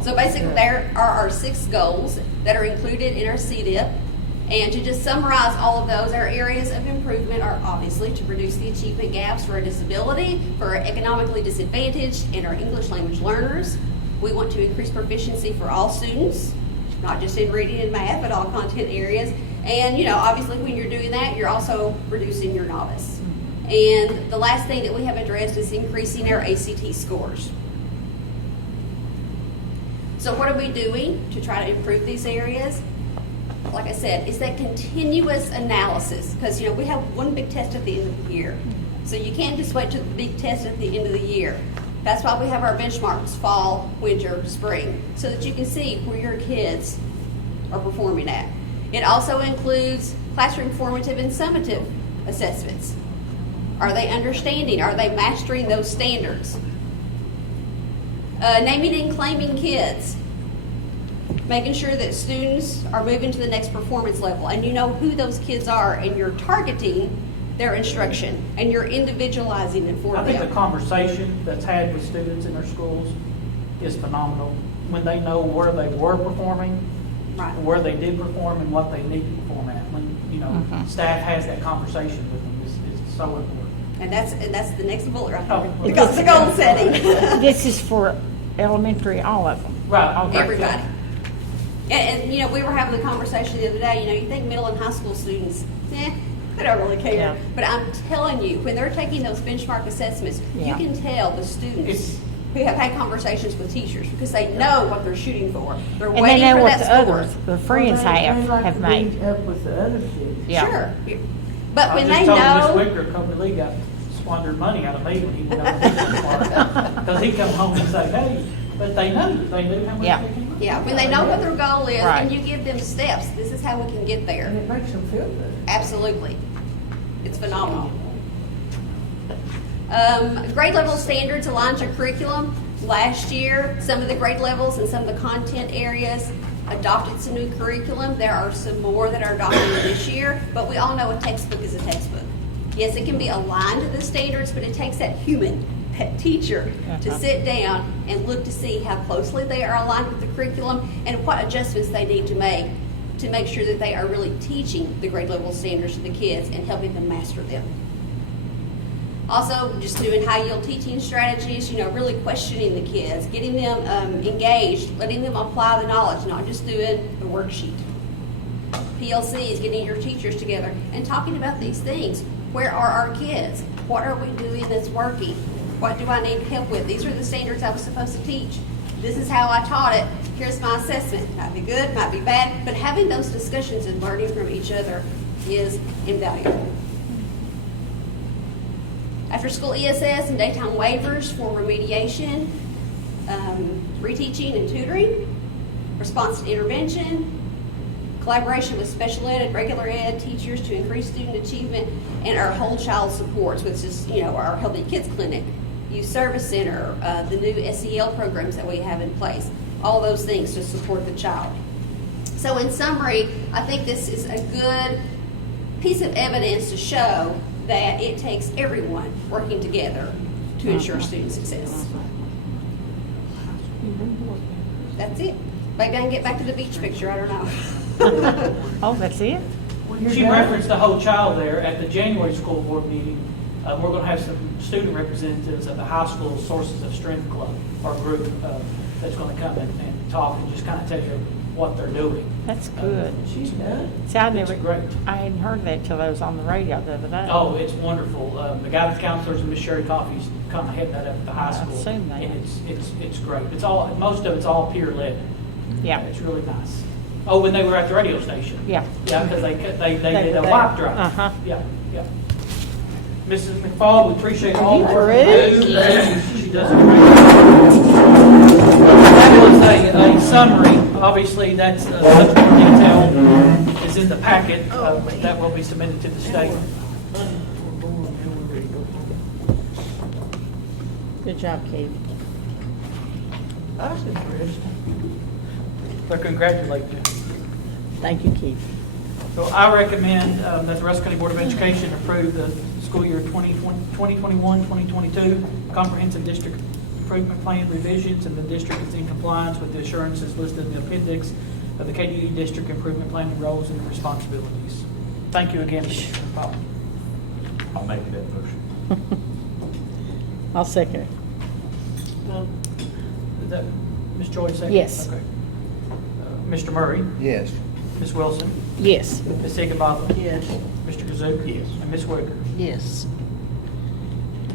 So basically, there are our 6 goals that are included in our CDIP. And to just summarize all of those, our areas of improvement are obviously to reduce the achievement gaps for a disability, for our economically disadvantaged, and our English language learners. We want to increase proficiency for all students, not just in reading and math, but all content areas. And, you know, obviously when you're doing that, you're also reducing your novice. And the last thing that we have addressed is increasing our ACT scores. So what are we doing to try to improve these areas? Like I said, it's that continuous analysis, because, you know, we have one big test at the end of the year. So you can't just wait to the big test at the end of the year. That's why we have our benchmarks, fall, winter, spring, so that you can see where your kids are performing at. It also includes classroom formative and summative assessments. Are they understanding? Are they mastering those standards? Naming and claiming kids. Making sure that students are moving to the next performance level and you know who those kids are and you're targeting their instruction, and you're individualizing it for I think the them. conversation that's had with students in their schools is phenomenal. When they know where they were performing, Right. where they did perform, and what they need to perform at. When, staff has that conversation with them is so important. And that's the next bullet right Oh, there. okay. Because the goal setting. This is for elementary, all of them. Right. Okay. Everybody. And we were having the conversation the other day, you think middle and high school students, they don't really care. Yeah. But I'm telling you, when they're taking those benchmark assessments, you Yeah. can tell the students It's- who have had conversations with teachers because they know what they're shooting for. They're And they waiting know for what that the score. others, the friends Well, they like have to made. meet up with the other kids. Yeah. Sure. But when I they just told Miss know, Wicker, Company Lee got squandered money out of me when he went on the business part. Because he'd come home and say, hey, but they knew how much they Yeah. came up. yeah, when they know what their goal is, Right. and you give them steps, this is how we can get there. And it makes them feel good. Absolutely. It's phenomenal. Grade level standards aligns your curriculum. Last year, some of the grade levels and some of the content areas adopted some new curriculum. There are some more that are adopted this year, but we all know a textbook is a textbook. Yes, it can be aligned to the standards, but it takes that human, that teacher, to sit down and look to see how closely they are aligned with the curriculum and what adjustments they need to make sure that they are really teaching the grade level standards to the kids and helping them master them. Also, just doing high yield teaching strategies, really questioning the kids, getting them engaged, letting them apply the knowledge, not just doing the worksheet. PLCs, getting your teachers together and talking about these things. Where are our kids? What are we doing that's working? What do I need help with? These are the standards I was supposed to teach. This is how I taught it. Here's my assessment. Might be good, might be bad, but having those discussions and learning from each other is invaluable. After school ESS and daytime waivers for remediation, reteaching and tutoring, response to intervention, collaboration with special ed and regular ed teachers to increase student achievement, and our whole child supports, which is, our Healthy Kids Clinic, Youth Service Center, the new SEL programs that we have in place, all those things to support the child. So in summary, I think this is a good piece of evidence to show that it takes everyone working together to ensure student success. That's it. Maybe I can get back to the beach picture, I don't know. Oh, that's it? She referenced the whole child there at the January school board meeting. We're going to have some student representatives of the high school Sources of Strength Club, or group, that's going to come and talk and just kind of tell you what they're doing. That's good. She's done. See, I It's great. I hadn't heard that till I was on the radio the other day. Oh, it's wonderful. The guidance counselors and Miss Sherry Coffey's kind of heading that up at the high I school. assume they And it's great. It's all, most of it's all peer led. Yeah. It's really nice. Oh, when they were at the radio station. Yeah. Yeah, because they did were a there. wipe drive. Uh-huh. Yeah, yeah. Mrs. McFall, we appreciate all the work you do. She does a great job. That was a summary. Obviously, that's much more detail is in the packet that will be submitted to the state. Good job, Keith. I was impressed. So congratulate you. Thank you, Keith. So I recommend that the Russell County Board of Education approve the school year 2021-2022 Comprehensive District Improvement Plan revisions, and the district is in compliance with the assurances listed in the appendix of the KDE District Improvement Plan roles and responsibilities. Thank you again, Mr. McFall. I'll make that motion. I'll second it. Is that Ms. Joy second? Yes. Okay. Mr. Murray, Yes. Ms. Wilson, Yes. Ms. Higginbotham, Yes. Mr. Kazook. Yes. And Ms. Wicker. Yes.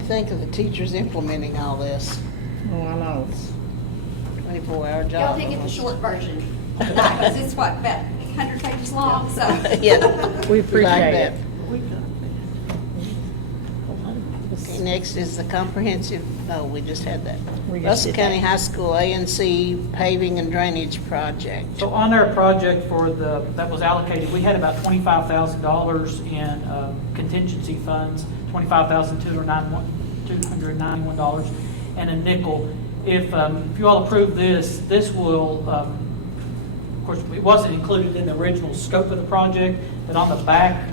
Think of the teachers implementing all this. Oh, I know. 24-hour job. Y'all take it the almost. short version, because it's what, about 100 pages long, so. Yeah. We appreciate like it. that. Okay, next is the comprehensive, no, we just had that. We just Russell did County that. High School ANC paving and drainage project. So on our project that was allocated, we had about $25,000 in contingency funds, $25,291 and a nickel. If you all approve this will, of course, it wasn't included in the original scope of the project, but on the back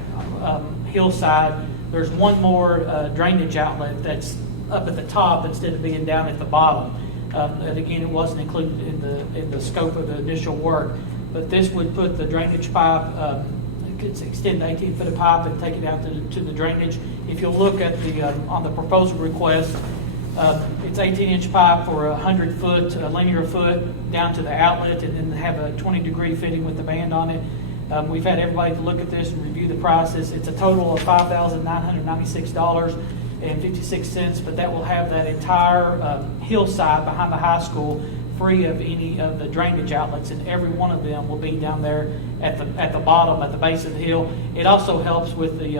hillside, there's one more drainage outlet that's up at the top instead of being down at the bottom. And again, it wasn't included in the scope of the initial work, but this would put the drainage pipe, extend the 18-foot of pipe and take it out to the drainage. If you'll look at the on the proposal request, it's 18-inch pipe for a 100-foot linear foot down to the outlet, and then have a 20-degree fitting with the band on it. We've had everybody to look at this and review the prices. It's a total of $5,996.56, but that will have that entire hillside behind the high school free of any of the drainage outlets, and every one of them will be down there at the bottom, at the base of the hill. It also helps with the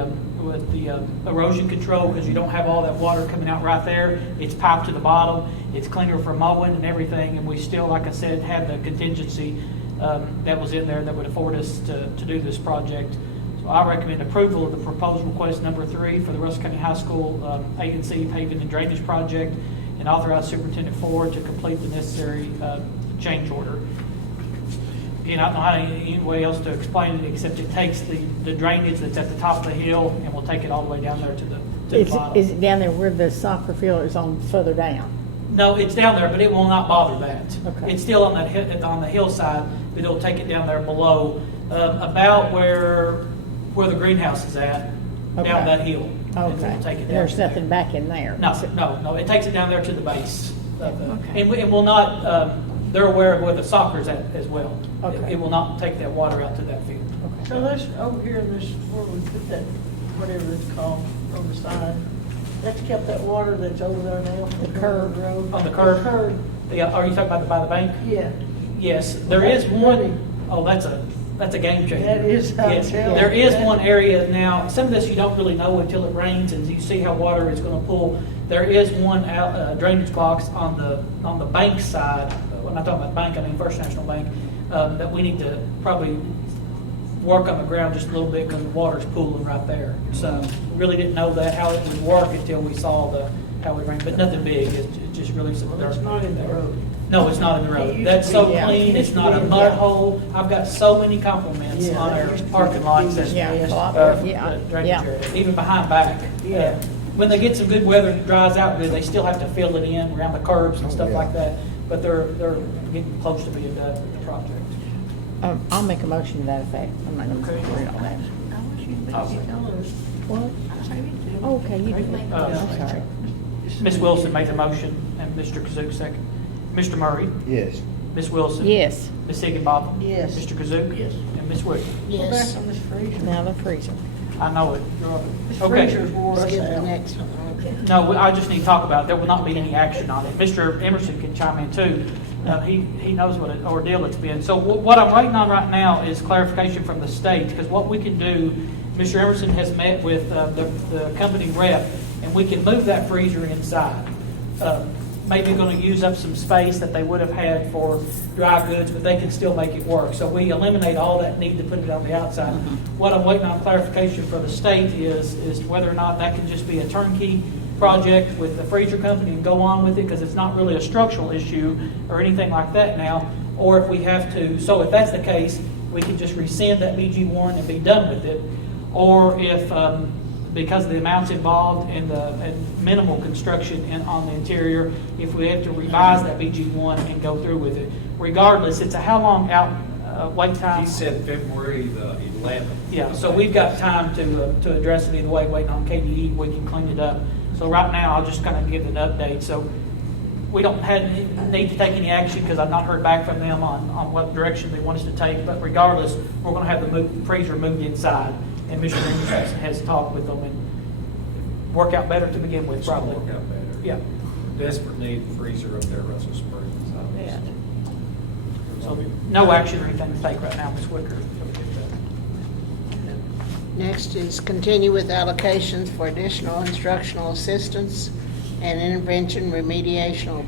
erosion control, because you don't have all that water coming out right there. It's piped to the bottom. It's cleaner for mowing and everything, and we still, like I said, have the contingency that was in there that would afford us to do this project. So I recommend approval of the proposal request number 3 for the Russell County High School A&C paving and drainage project, and authorize Superintendent Ford to complete the necessary change order. Again, I don't know how any way else to explain it, except it takes the drainage that's at the top of the hill and will take it all the way down there to the bottom. Is it down there where the soccer field is on further down? No, it's down there, but it will not bother that. Okay. It's still on the hillside, but it'll take it down there below, about where the greenhouse is at, Okay. down that hill. And Okay. it'll take it down There's to there. nothing back in there? No, it takes it down there to the base. Okay. And will not, they're aware of where the soccer's at as well. Okay. It will not take that water out to that field. Okay. So that's over here in this, where we put that, whatever it's called, on the side. That's kept that water that's over there now. The curb. Road. On the curb? Curb, Yeah, are you talking about by the bank? yeah. Yes, there is one. Oh, that's a game changer. That is, I'm Yes, telling there you. is one area now. Some of this you don't really know until it rains and you see how water is going to pull. There is one drainage box on the bank side. When I'm talking about bank, I mean First National Bank, that we need to probably work on the ground just a little bit, because the water's pooling right there. So we really didn't know how it would work until we saw how it rained, but nothing big. It's just really some Well, it's not in the road. No, it's not in the It road. used That's to so be, yeah. clean, It it's used to not a be, mud yeah. hole. I've got so many compliments Yeah, on that our used to parking be lots big. and Yeah, a lot, yeah, drainage yeah. area, even behind back. Yeah. When they get some good weather and it dries out good, they still have to fill it in around the curbs and stuff like that. But they're getting close to being done with the project. I'll make a motion to that effect. I'm not going to read all that. I wish you'd make I'll me second. tell us. What? Oh, okay, you did. I'm sorry. Ms. Wilson made the motion and Mr. Kazook second. Mr. Murray, Yes. Ms. Wilson. Yes, Ms. Higginbotham. Yes. Mr. Kazook. Yes. And Ms. Wicker. Go back on this freezer. now the freezer. I know it. This Okay. freezer's wore us Skip the out. next one. Okay. No, I just need to talk about it. There will not be any action on it. Mr. Emerson can chime in too. He knows what an ordeal it's been. So what I'm waiting on right now is clarification from the state, because what we can do, Mr. Emerson has met with the company rep, and we can move that freezer inside. Maybe going to use up some space that they would have had for dry goods, but they can still make it work. So we eliminate all that need to put it on the outside. What I'm waiting on clarification from the state is whether or not that can just be a turnkey project with the freezer company and go on with it, because it's not really a structural issue or anything like that now, or if we have to. So if that's the case, we can just rescind that BG1 and be done with it, or if because of the amounts involved and minimal construction on the interior, if we have to revise that BG1 and go through with it. Regardless, it's a how long out wait time? He said February the 11th. Yeah, so we've got time to address it either way, waiting on KDE, we can clean it up. So right now, I'll just kind of give an update. So we don't need to take any action, because I've not heard back from them on what direction they want us to take. But regardless, we're going to have the freezer moved inside. And Mr. Emerson has talked with them and work out better to begin with, probably. Work out better. Yeah. Desperate need freezer up there, Russell Springs. Yeah. So no action or anything to take right now, Ms. Wicker. Next is continue with allocations for additional instructional assistance and intervention remediational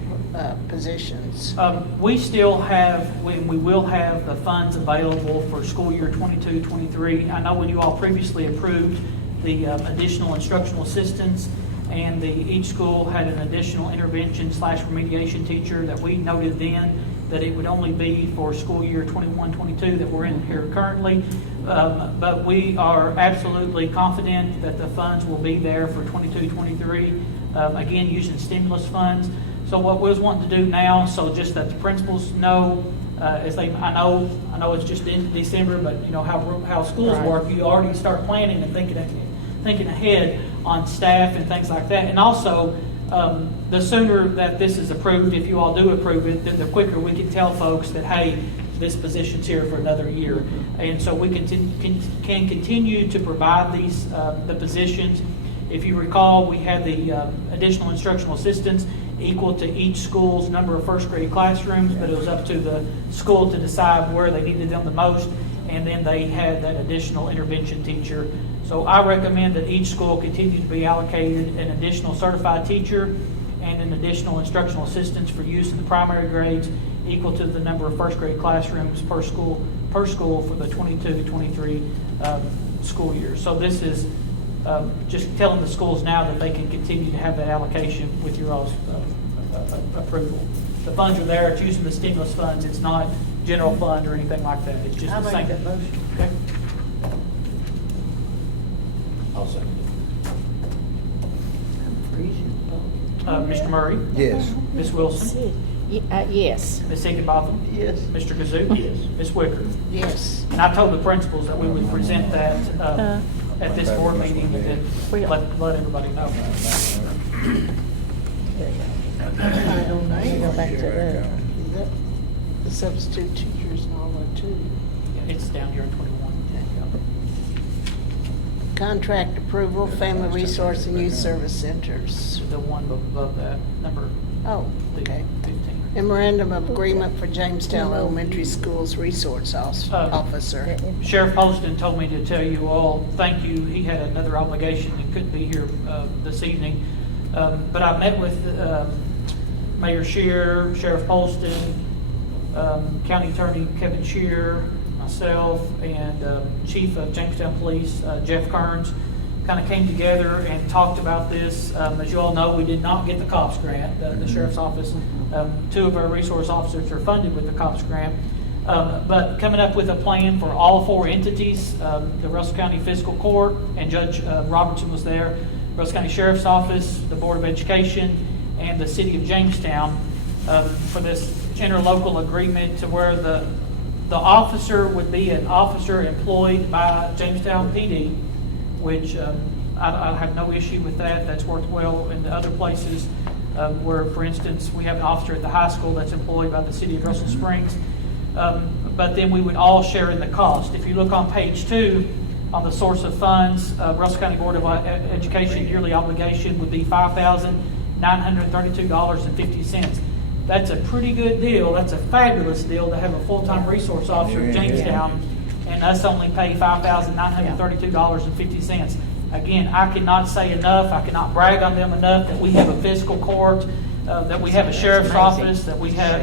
positions. We still have, we will have the funds available for school year 22-23. I know when you all previously approved the additional instructional assistants, and each school had an additional intervention/remediation teacher, that we noted then that it would only be for school year 21-22 that we're in here currently. But we are absolutely confident that the funds will be there for 22-23, again, using stimulus funds. So what we was wanting to do now, so just that the principals know, I know it's just in December, but you know how schools work. You already start planning and thinking ahead on staff and things like that. And also, the sooner that this is approved, if you all do approve it, the quicker we can tell folks that, hey, this position's here for another year. And so we can continue to provide these the positions. If you recall, we had the additional instructional assistants equal to each school's number of first grade classrooms, but it was up to the school to decide where they needed them the most, and then they had that additional intervention teacher. So I recommend that each school continue to be allocated an additional certified teacher and an additional instructional assistants for use in the primary grades equal to the number of first grade classrooms per school for the 22-23 school year. So this is just telling the schools now that they can continue to have that allocation with your all's approval. The funds are there. It's using the stimulus funds. It's not general fund or anything like that. It's just I the make same. that motion. Okay. I'll second I'm freezing. Mr. Murray? Yes. Ms. Wilson? Yes. Ms. Higginbotham? Yes. Mr. Kazook? Yes. Ms. Wicker? Yes. And I told the principals that we would present that at this board meeting and then let everybody know. I don't know. Go back to that. Is that the substitute teachers and all that too? It's down here at 21. Contract approval, Family Resource and Youth Service Centers. The one above that, number Oh, okay. 15. Memorandum of Agreement for Jamestown Elementary Schools Resource Officer. Sheriff Poston told me to tell you all, thank you. He had another obligation and couldn't be here this evening. But I met with Mayor Shear, Sheriff Poston, County Attorney Kevin Shear, myself, and Chief of Jamestown Police, Jeff Kearns, kind of came together and talked about this. As you all know, we did not get the COPS grant, the Sheriff's Office. 2 of our resource officers are funded with the COPS grant. But coming up with a plan for all 4 entities, the Russell County Fiscal Court, and Judge Robertson was there, Russell County Sheriff's Office, the Board of Education, and the City of Jamestown, for this interlocal agreement to where the officer would be an officer employed by Jamestown PD, which I have no issue with that. That's worked well in the other places where, for instance, we have an officer at the high school that's employed by the City of Russell Springs. But then we would all share in the cost. If you look on page 2, on the source of funds, Russell County Board of Education yearly obligation would be $5,932.50. That's a pretty good deal. That's a fabulous deal to have a full-time resource officer in Jamestown and us only pay $5,932.50. Again, I cannot say enough, I cannot brag on them enough that we have a fiscal court, that we have a sheriff's office, that we have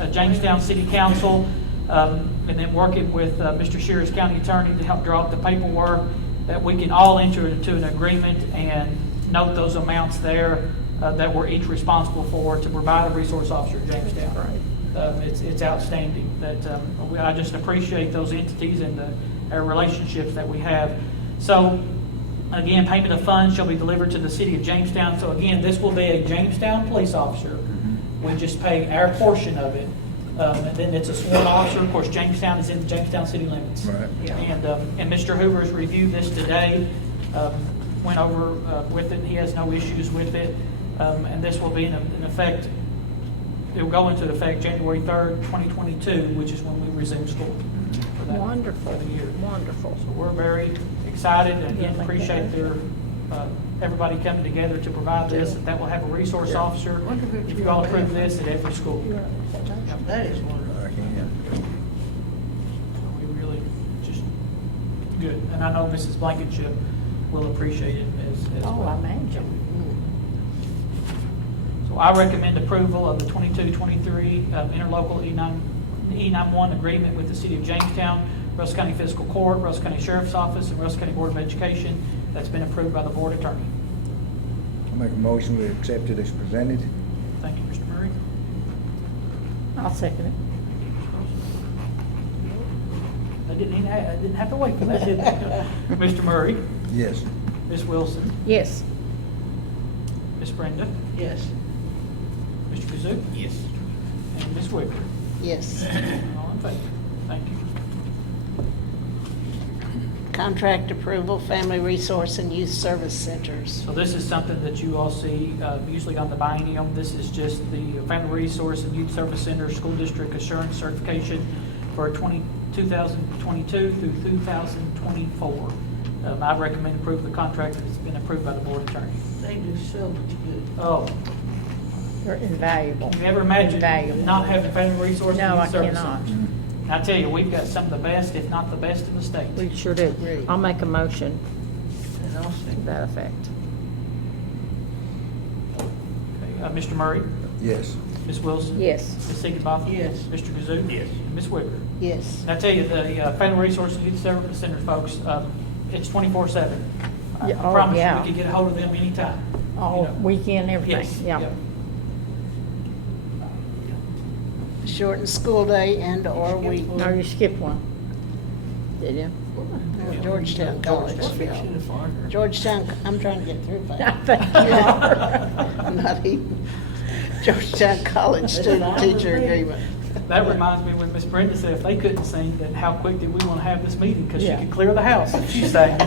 a Jamestown City Council, and then working with Mr. Shear's county attorney to help draw up the paperwork, that we can all enter into an agreement and note those amounts there that we're each responsible for to provide a resource officer in Jamestown. It's outstanding. I just appreciate those entities and our relationships that we have. So, again, payment of funds shall be delivered to the City of Jamestown. So again, this will be a Jamestown police officer. We just pay our portion of it. And then it's a sworn officer. Of course, Jamestown is in the Jamestown city limits. Right. And Mr. Hoover's reviewed this today, went over with it. He has no issues with it. And this will be in effect, it will go into effect January 3rd, 2022, which is when we resume school. For that, Wonderful. For the year. Wonderful. So we're very excited and again appreciate everybody coming together to provide this. That will have a resource officer. If you all approve this at every school. That is wonderful. We really just good. And I know Mrs. Blankenship will appreciate it as Oh, well. I imagine. So I recommend approval of the 22-23 interlocal E91 agreement with the City of Jamestown, Russell County Fiscal Court, Russell County Sheriff's Office, and Russell County Board of Education. That's been approved by the Board Attorney. I make a motion we accept it as presented. Thank you, Mr. Murray. I'll second it. didn't have to wait for that, did we? Mr. Murray, Yes. Ms. Wilson, Yes. Ms. Brenda, Yes. Mr. Kazook, Yes. and Ms. Wicker. Yes. All in favor? Thank you. Contract approval, Family Resource and Youth Service Centers. So this is something that you all see usually on the biennium. This is just the Family Resource and Youth Service Center School District Assurance Certification for 2022 through 2024. I recommend approve the contract that has been approved by the board attorney. They do so much good. Oh, They're invaluable. you ever imagine Invaluable. not having Family Resource and No, I Youth Service cannot. Centers? I tell you, we've got some of the best, if not the best in the state. We sure do. I'll make a motion And I'll to say, that effect. Okay, Mr. Murray, Yes. Ms. Wilson. Yes. Ms. Higginbotham. Yes. Mr. Kazook. Yes. And Ms. Wicker. Yes. And I tell you, the Family Resource and Youth Service Center folks, it's 24/7. I Yeah, oh, promise you, yeah. we can get a hold of them anytime. All You know. weekend, everything, Yes, yeah. yep. Shortened school day and/or week. No, you skipped one. Did you? Georgetown College. fixing to fire. Georgetown, I'm trying to get through I fast. think you are. I'm not even. Georgetown College Student-Teacher Agreement. That reminds me when Miss Brenda said if they couldn't sing, then how quick did we want to have this meeting? Because she Yeah. could clear the house if she sang.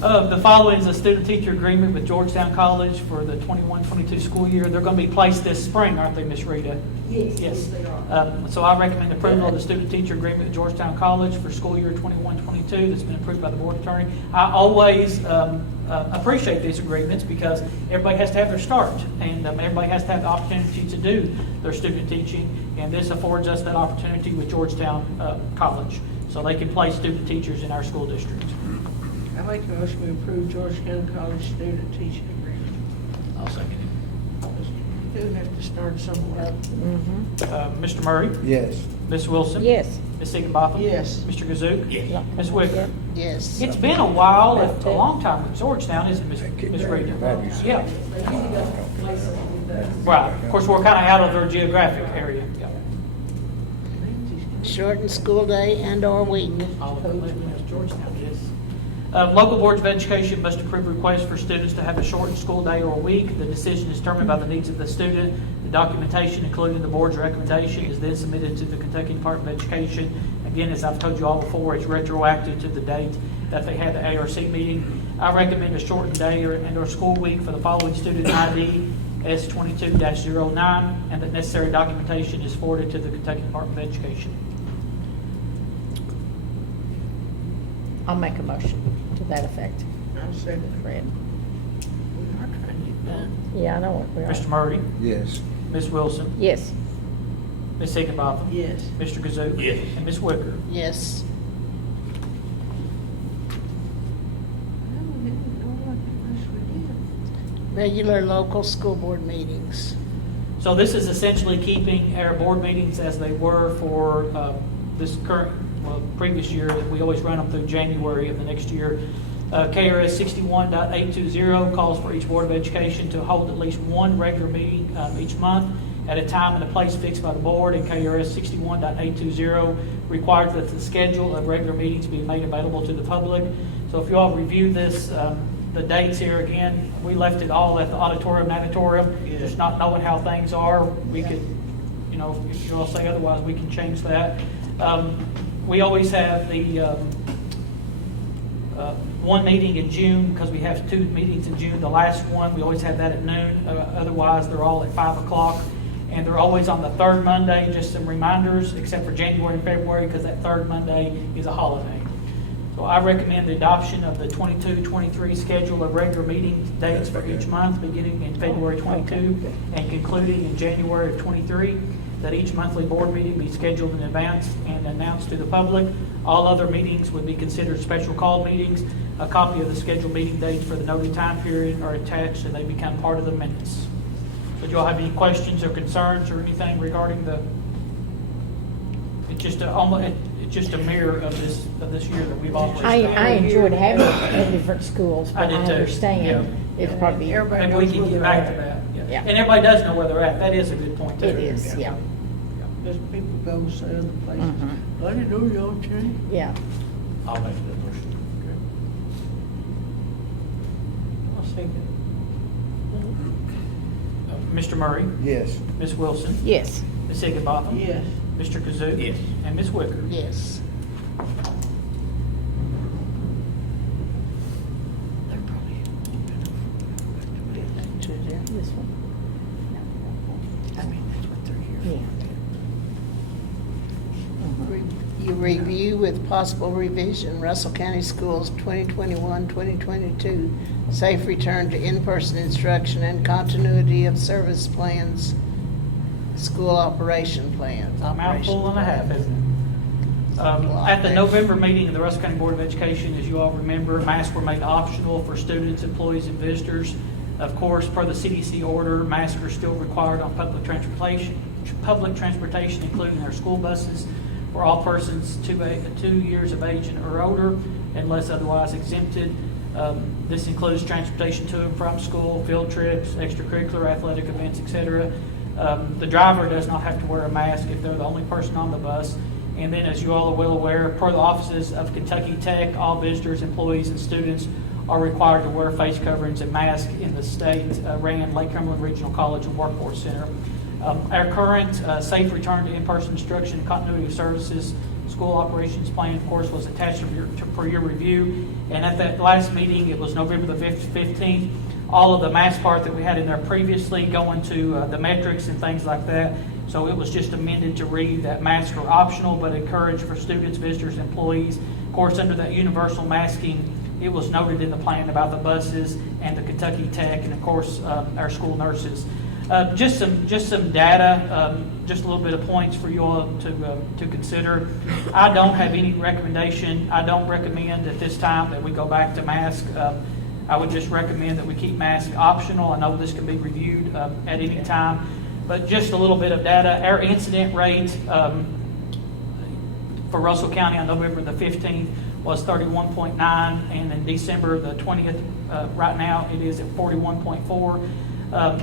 The following is a student-teacher agreement with Georgetown College for the 21-22 school year. They're going to be placed this spring, aren't they, Miss Rita? Yes. they are. So I recommend approval of the student-teacher agreement with Georgetown College for school year 21-22 that's been approved by the board attorney. I always appreciate these agreements because everybody has to have their start and everybody has to have the opportunity to do their student teaching, and this affords us that opportunity with Georgetown College, so they can place student teachers in our school district. I make a motion to approve Georgetown College student teaching agreement. I'll second You do have to start somewhere. Mr. Murray, Yes. Ms. Wilson, Yes. Ms. Higginbotham, Yes. Mr. Kazook, Yes. Ms. Wicker. Yes. It's been a while, a long time with Georgetown, isn't it, Ms. Rita? Yeah. Right. Of course, we're kind of out of their geographic area. Yeah. Shortened school day and/or week. All of them living as Georgetown is. Local boards of education must approve requests for students to have a shortened school day or a week. The decision is determined by the needs of the student. The documentation, including the board's recommendation, is then submitted to the Kentucky Department of Education. Again, as I've told you all before, it's retroactive to the date that they had the ARC meeting. I recommend a shortened day and/or school week for the following student ID S22-09, and that necessary documentation is forwarded to the Kentucky Department of Education. I'll make a motion to that effect. I'll second it. Fred. We are trying to get done. Yeah, I know what we are. Mr. Murray, Yes. Ms. Wilson, Yes. Ms. Higginbotham, Yes. Mr. Kazook. Yes. And Ms. Wicker. Yes. Well, we didn't know what else we did. Regular local school board meetings. So this is essentially keeping our board meetings as they were for this previous year. We always run them through January of the next year. KRS 61.820 calls for each Board of Education to hold at least one regular meeting each month at a time and a place fixed by the board, and KRS 61.820 requires that the schedule of regular meetings be made available to the public. So if you all review this, the dates here again, we left it all at the auditorium, natatorium, just not knowing how things are. We could, if you all say otherwise, we can change that. We always have the one meeting in June, because we have 2 meetings in June. The last one, we always have that at noon. Otherwise, they're all at 5 o'clock. And they're always on the third Monday, just some reminders, except for January and February, because that third Monday is a holiday. So I recommend the adoption of the 22-23 schedule of regular meeting dates for each month, beginning in February 22 and concluding in January of 23. That each monthly board meeting be scheduled in advance and announced to the public. All other meetings would be considered special call meetings. A copy of the scheduled meeting dates for the noted time period are attached, and they become part of the minutes. So do you all have any questions or concerns or anything regarding it's just a mirror of this year that we've always I done. enjoyed having it in different schools, I but I did too. understand Yeah. it's probably. Everybody Maybe we knows can where get they're back to at. that. Yeah. And everybody does know where they're at. That is a good point too. It is, yeah. as people go say other places. Mhm. I didn't know y'all changed. Yeah. I'll make that motion. I'll second Mr. Murray, Yes. Ms. Wilson, Yes. Ms. Higginbotham. it. Yes. Mr. Kazook. Yes. And Ms. Wicker. Yes. They're probably. To them. This one. I mean, that's what they're here Yeah. You review with possible revision Russell County Schools 2021-2022 safe return to in-person instruction and continuity of service plans, school operation plans. A mouthful and a half, isn't it? At the November meeting of the Russell County Board of Education, as you all remember, masks were made optional for students, employees, and visitors. Of course, per the CDC order, masks are still required on public transportation, including our school buses, for all persons 2 years of age or older, unless otherwise exempted. This includes transportation to and from school, field trips, extracurricular athletic events, etc. The driver does not have to wear a mask if they're the only person on the bus. And then, as you all are well aware, per the offices of Kentucky Tech, all visitors, employees, and students are required to wear face coverings and masks in the state-ran Lake Cumberland Regional College and Workforce Center. Our current safe return to in-person instruction and continuity of services school operations plan, of course, was attached for your review. And at that last meeting, it was November the 15th, all of the mask part that we had in there previously going to the metrics and things like that. So it was just amended to read that masks are optional but encouraged for students, visitors, employees. Of course, under that universal masking, it was noted in the plan about the buses and the Kentucky Tech and, of course, our school nurses. Just some data, just a little bit of points for you all to consider. I don't have any recommendation. I don't recommend at this time that we go back to mask. I would just recommend that we keep mask optional. I know this can be reviewed at any time, but just a little bit of data. Our incident rate for Russell County on November the 15th was 31.9, and in December the 20th, right now it is at 41.4.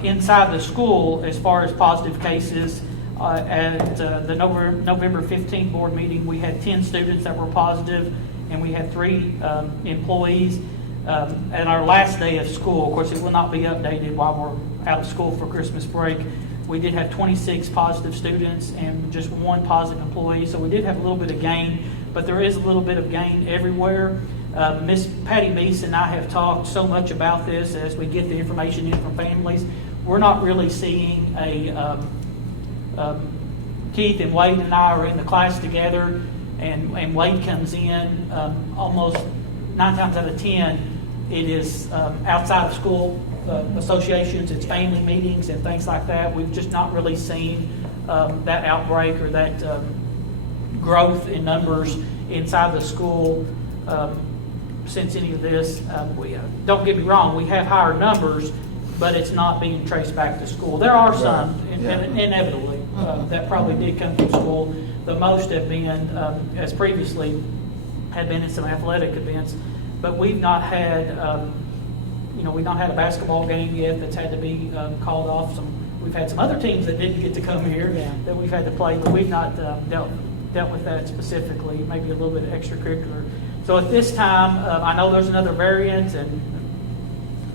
Inside the school, as far as positive cases, at the November 15th board meeting, we had 10 students that were positive, and we had 3 employees. At our last day of school, of course, it will not be updated while we're out of school for Christmas break. We did have 26 positive students and just 1 positive employee, so we did have a little bit of gain, but there is a little bit of gain everywhere. Miss Patty Meese and I have talked so much about this as we get the information in from families. We're not really seeing Keith and Wade and I are in the class together, and Wade comes in almost 9 times out of 10. It is outside of school associations, it's family meetings and things like that. We've just not really seen that outbreak or that growth in numbers inside the school since any of this. Don't get me wrong, we have higher numbers, but it's not being traced back to school. There are some, inevitably, that probably did come from school. The most have been, as previously, had been in some athletic events, but we've not had, we've not had a basketball game yet that's had to be called off. We've had some other teams that didn't get to come here that we've had to play, but we've not dealt with that specifically, maybe a little bit of extracurricular. So at this time, I know there's another variant, and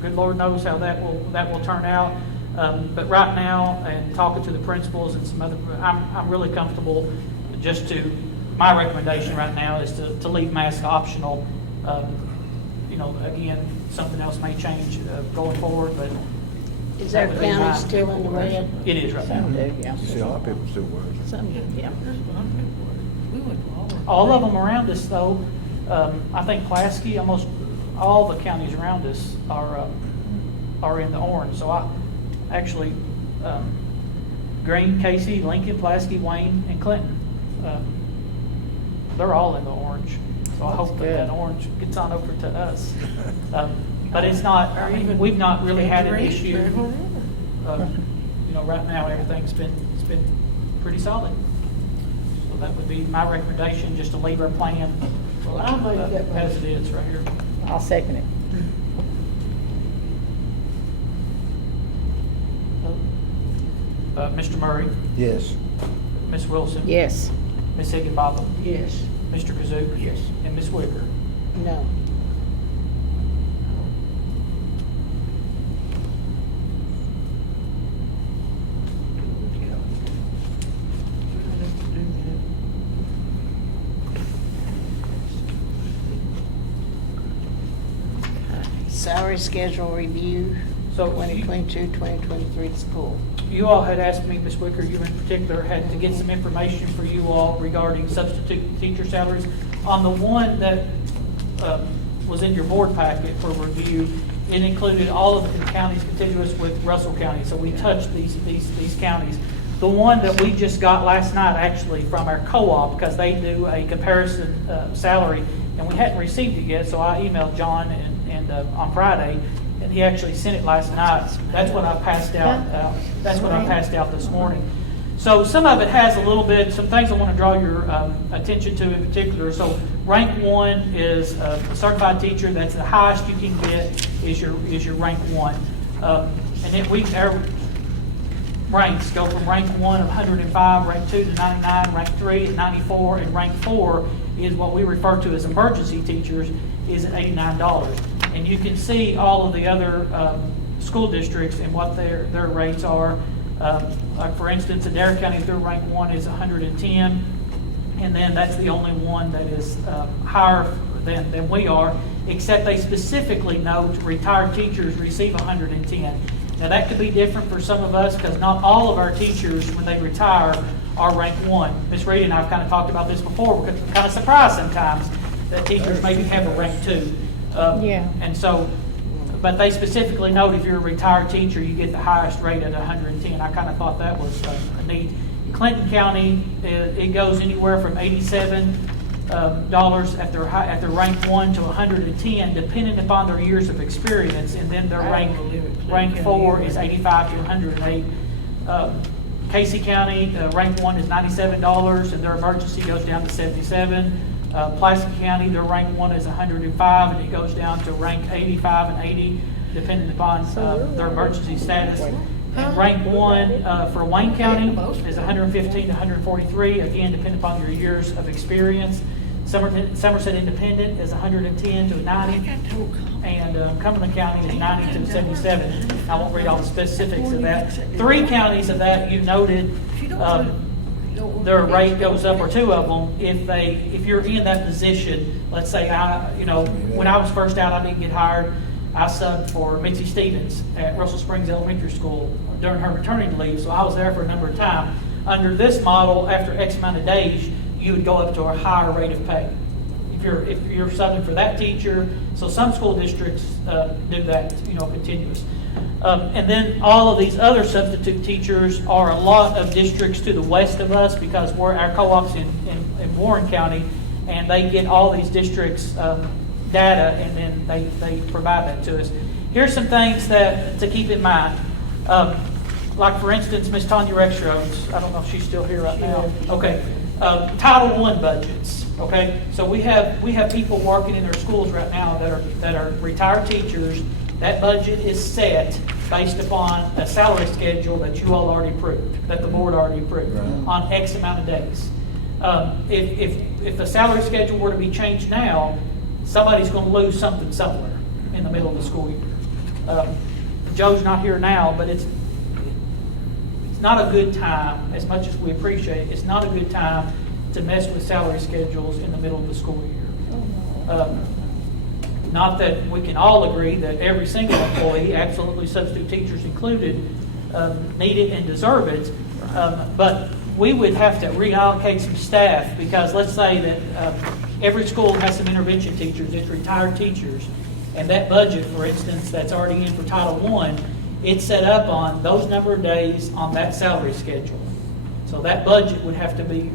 good Lord knows how that will turn out. But right now, and talking to the principals and some other, I'm really comfortable. My recommendation right now is to leave mask optional. Again, something else may change going forward, but Is our county still in the red? it is right now. Some do, yeah. You see a lot of people still wear it. Some do, yeah. We went to All of them around us, though, I think Pulaski, almost all the counties around us are in the orange. So I actually, Greene, Casey, Lincoln, Pulaski, Wayne, and Clinton, they're all in the orange. So I hope that orange gets on over to us. But it's not, we've not really had an issue. Right now, everything's been pretty solid. So that would be my recommendation, just to leave our plan I'll make that as it is right here. I'll second it. Mr. Murray, Yes. Ms. Wilson? Yes. Ms. Higginbotham? Yes. Mr. Kazook? Yes. And Ms. Wicker? No. Salary schedule review, So 2022, 2023 school. you all had asked me, Ms. Wicker, you in particular, had to get some information for you all regarding substitute teacher salaries. On the one that was in your board packet for review, it included all of the counties contiguous with Russell County, so we touched these counties. The one that we just got last night, actually, from our co-op, because they do a comparison salary, and we hadn't received it yet, so I emailed John and on Friday, and he actually sent it last night. That's what I passed out. That's what I passed out this morning. So some of it has a little bit, some things I want to draw your attention to in particular. So rank 1 is a certified teacher. That's the highest you can get is your rank 1. And then our ranks go from rank 1 of 105, rank 2 to 99, rank 3 at 94, and rank 4 is what we refer to as emergency teachers, is at $89. And you can see all of the other school districts and what their rates are. Like for instance, in Adair County, their rank 1 is 110, and then that's the only one that is higher than we are, except they specifically note retired teachers receive 110. Now that could be different for some of us because not all of our teachers, when they retire, are rank 1. Ms. Reed and I have kind of talked about this before because we're kind of surprised sometimes that teachers maybe have a rank 2. Yeah. And so, but they specifically note if you're a retired teacher, you get the highest rate at 110. I kind of thought that was neat. Clinton County, it goes anywhere from $87 at their rank 1 to 110, depending upon their years of experience, and then their rank 4 is 85 to 108. Casey County, rank 1 is $97, and their emergency goes down to 77. Pulaski County, their rank 1 is 105, and it goes down to rank 85 and 80, depending upon their emergency status. And rank 1 for Wayne County is 115 to 143, again, depending upon your years of experience. Somerset Independent is 110 to 90, and Cumberland County is 90 to 77. I won't read all the specifics of that. 3 counties of that you noted, their rate goes up, or 2 of them, if you're in that position. Let's say when I was first out, I didn't get hired. I subbed for Mitzi Stevens at Russell Springs Elementary School during her maternity leave, so I was there for a number of time. Under this model, after X amount of days, you would go up to a higher rate of pay. If you're subbing for that teacher, so some school districts do that, continuous. And then all of these other substitute teachers are a lot of districts to the west of us because our co-op's in Warren County, and they get all these districts' data, and then they provide that to us. Here's some things to keep in mind. Like for instance, Ms. Tanya Rexroads, I don't know if she's still here right now. Okay. Title I budgets. Okay, so we have people working in their schools right now that are retired teachers. That budget is set based upon a salary schedule that you all already approved, that the board already approved, on X amount of days. If the salary schedule were to be changed now, somebody's going to lose something somewhere in the middle of the school year. Joe's not here now, but it's not a good time, as much as we appreciate it, it's not a good time to mess with salary schedules in the middle of the school year. Not that we can all agree that every single employee, absolutely substitute teachers included, need it and deserve it, but we would have to reallocate some staff because let's say that every school has some intervention teachers, it's retired teachers, and that budget, for instance, that's already in for Title I, it's set up on those number of days on that salary schedule. So that budget would have to be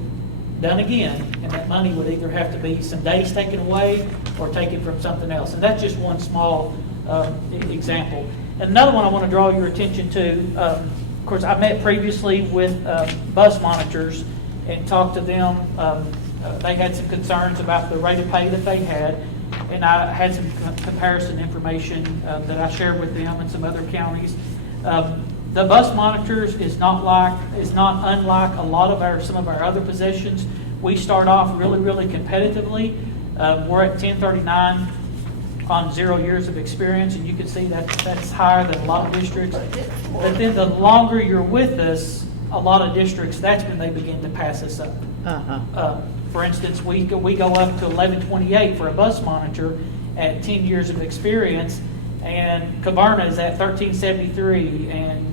done again, and that money would either have to be some days taken away or taken from something else. And that's just one small example. Another one I want to draw your attention to, of course, I met previously with bus monitors and talked to them. They had some concerns about the rate of pay that they had, and I had some comparison information that I shared with them and some other counties. The bus monitors is not unlike a lot of some of our other positions. We start off really competitively. We're at 1039 on 0 years of experience, and you can see that that's higher than a lot of districts. But then the longer you're with us, a lot of districts, that's when they begin to pass us up. For instance, we go up to 1128 for a bus monitor at 10 years of experience, and Cabarna is at 1373, and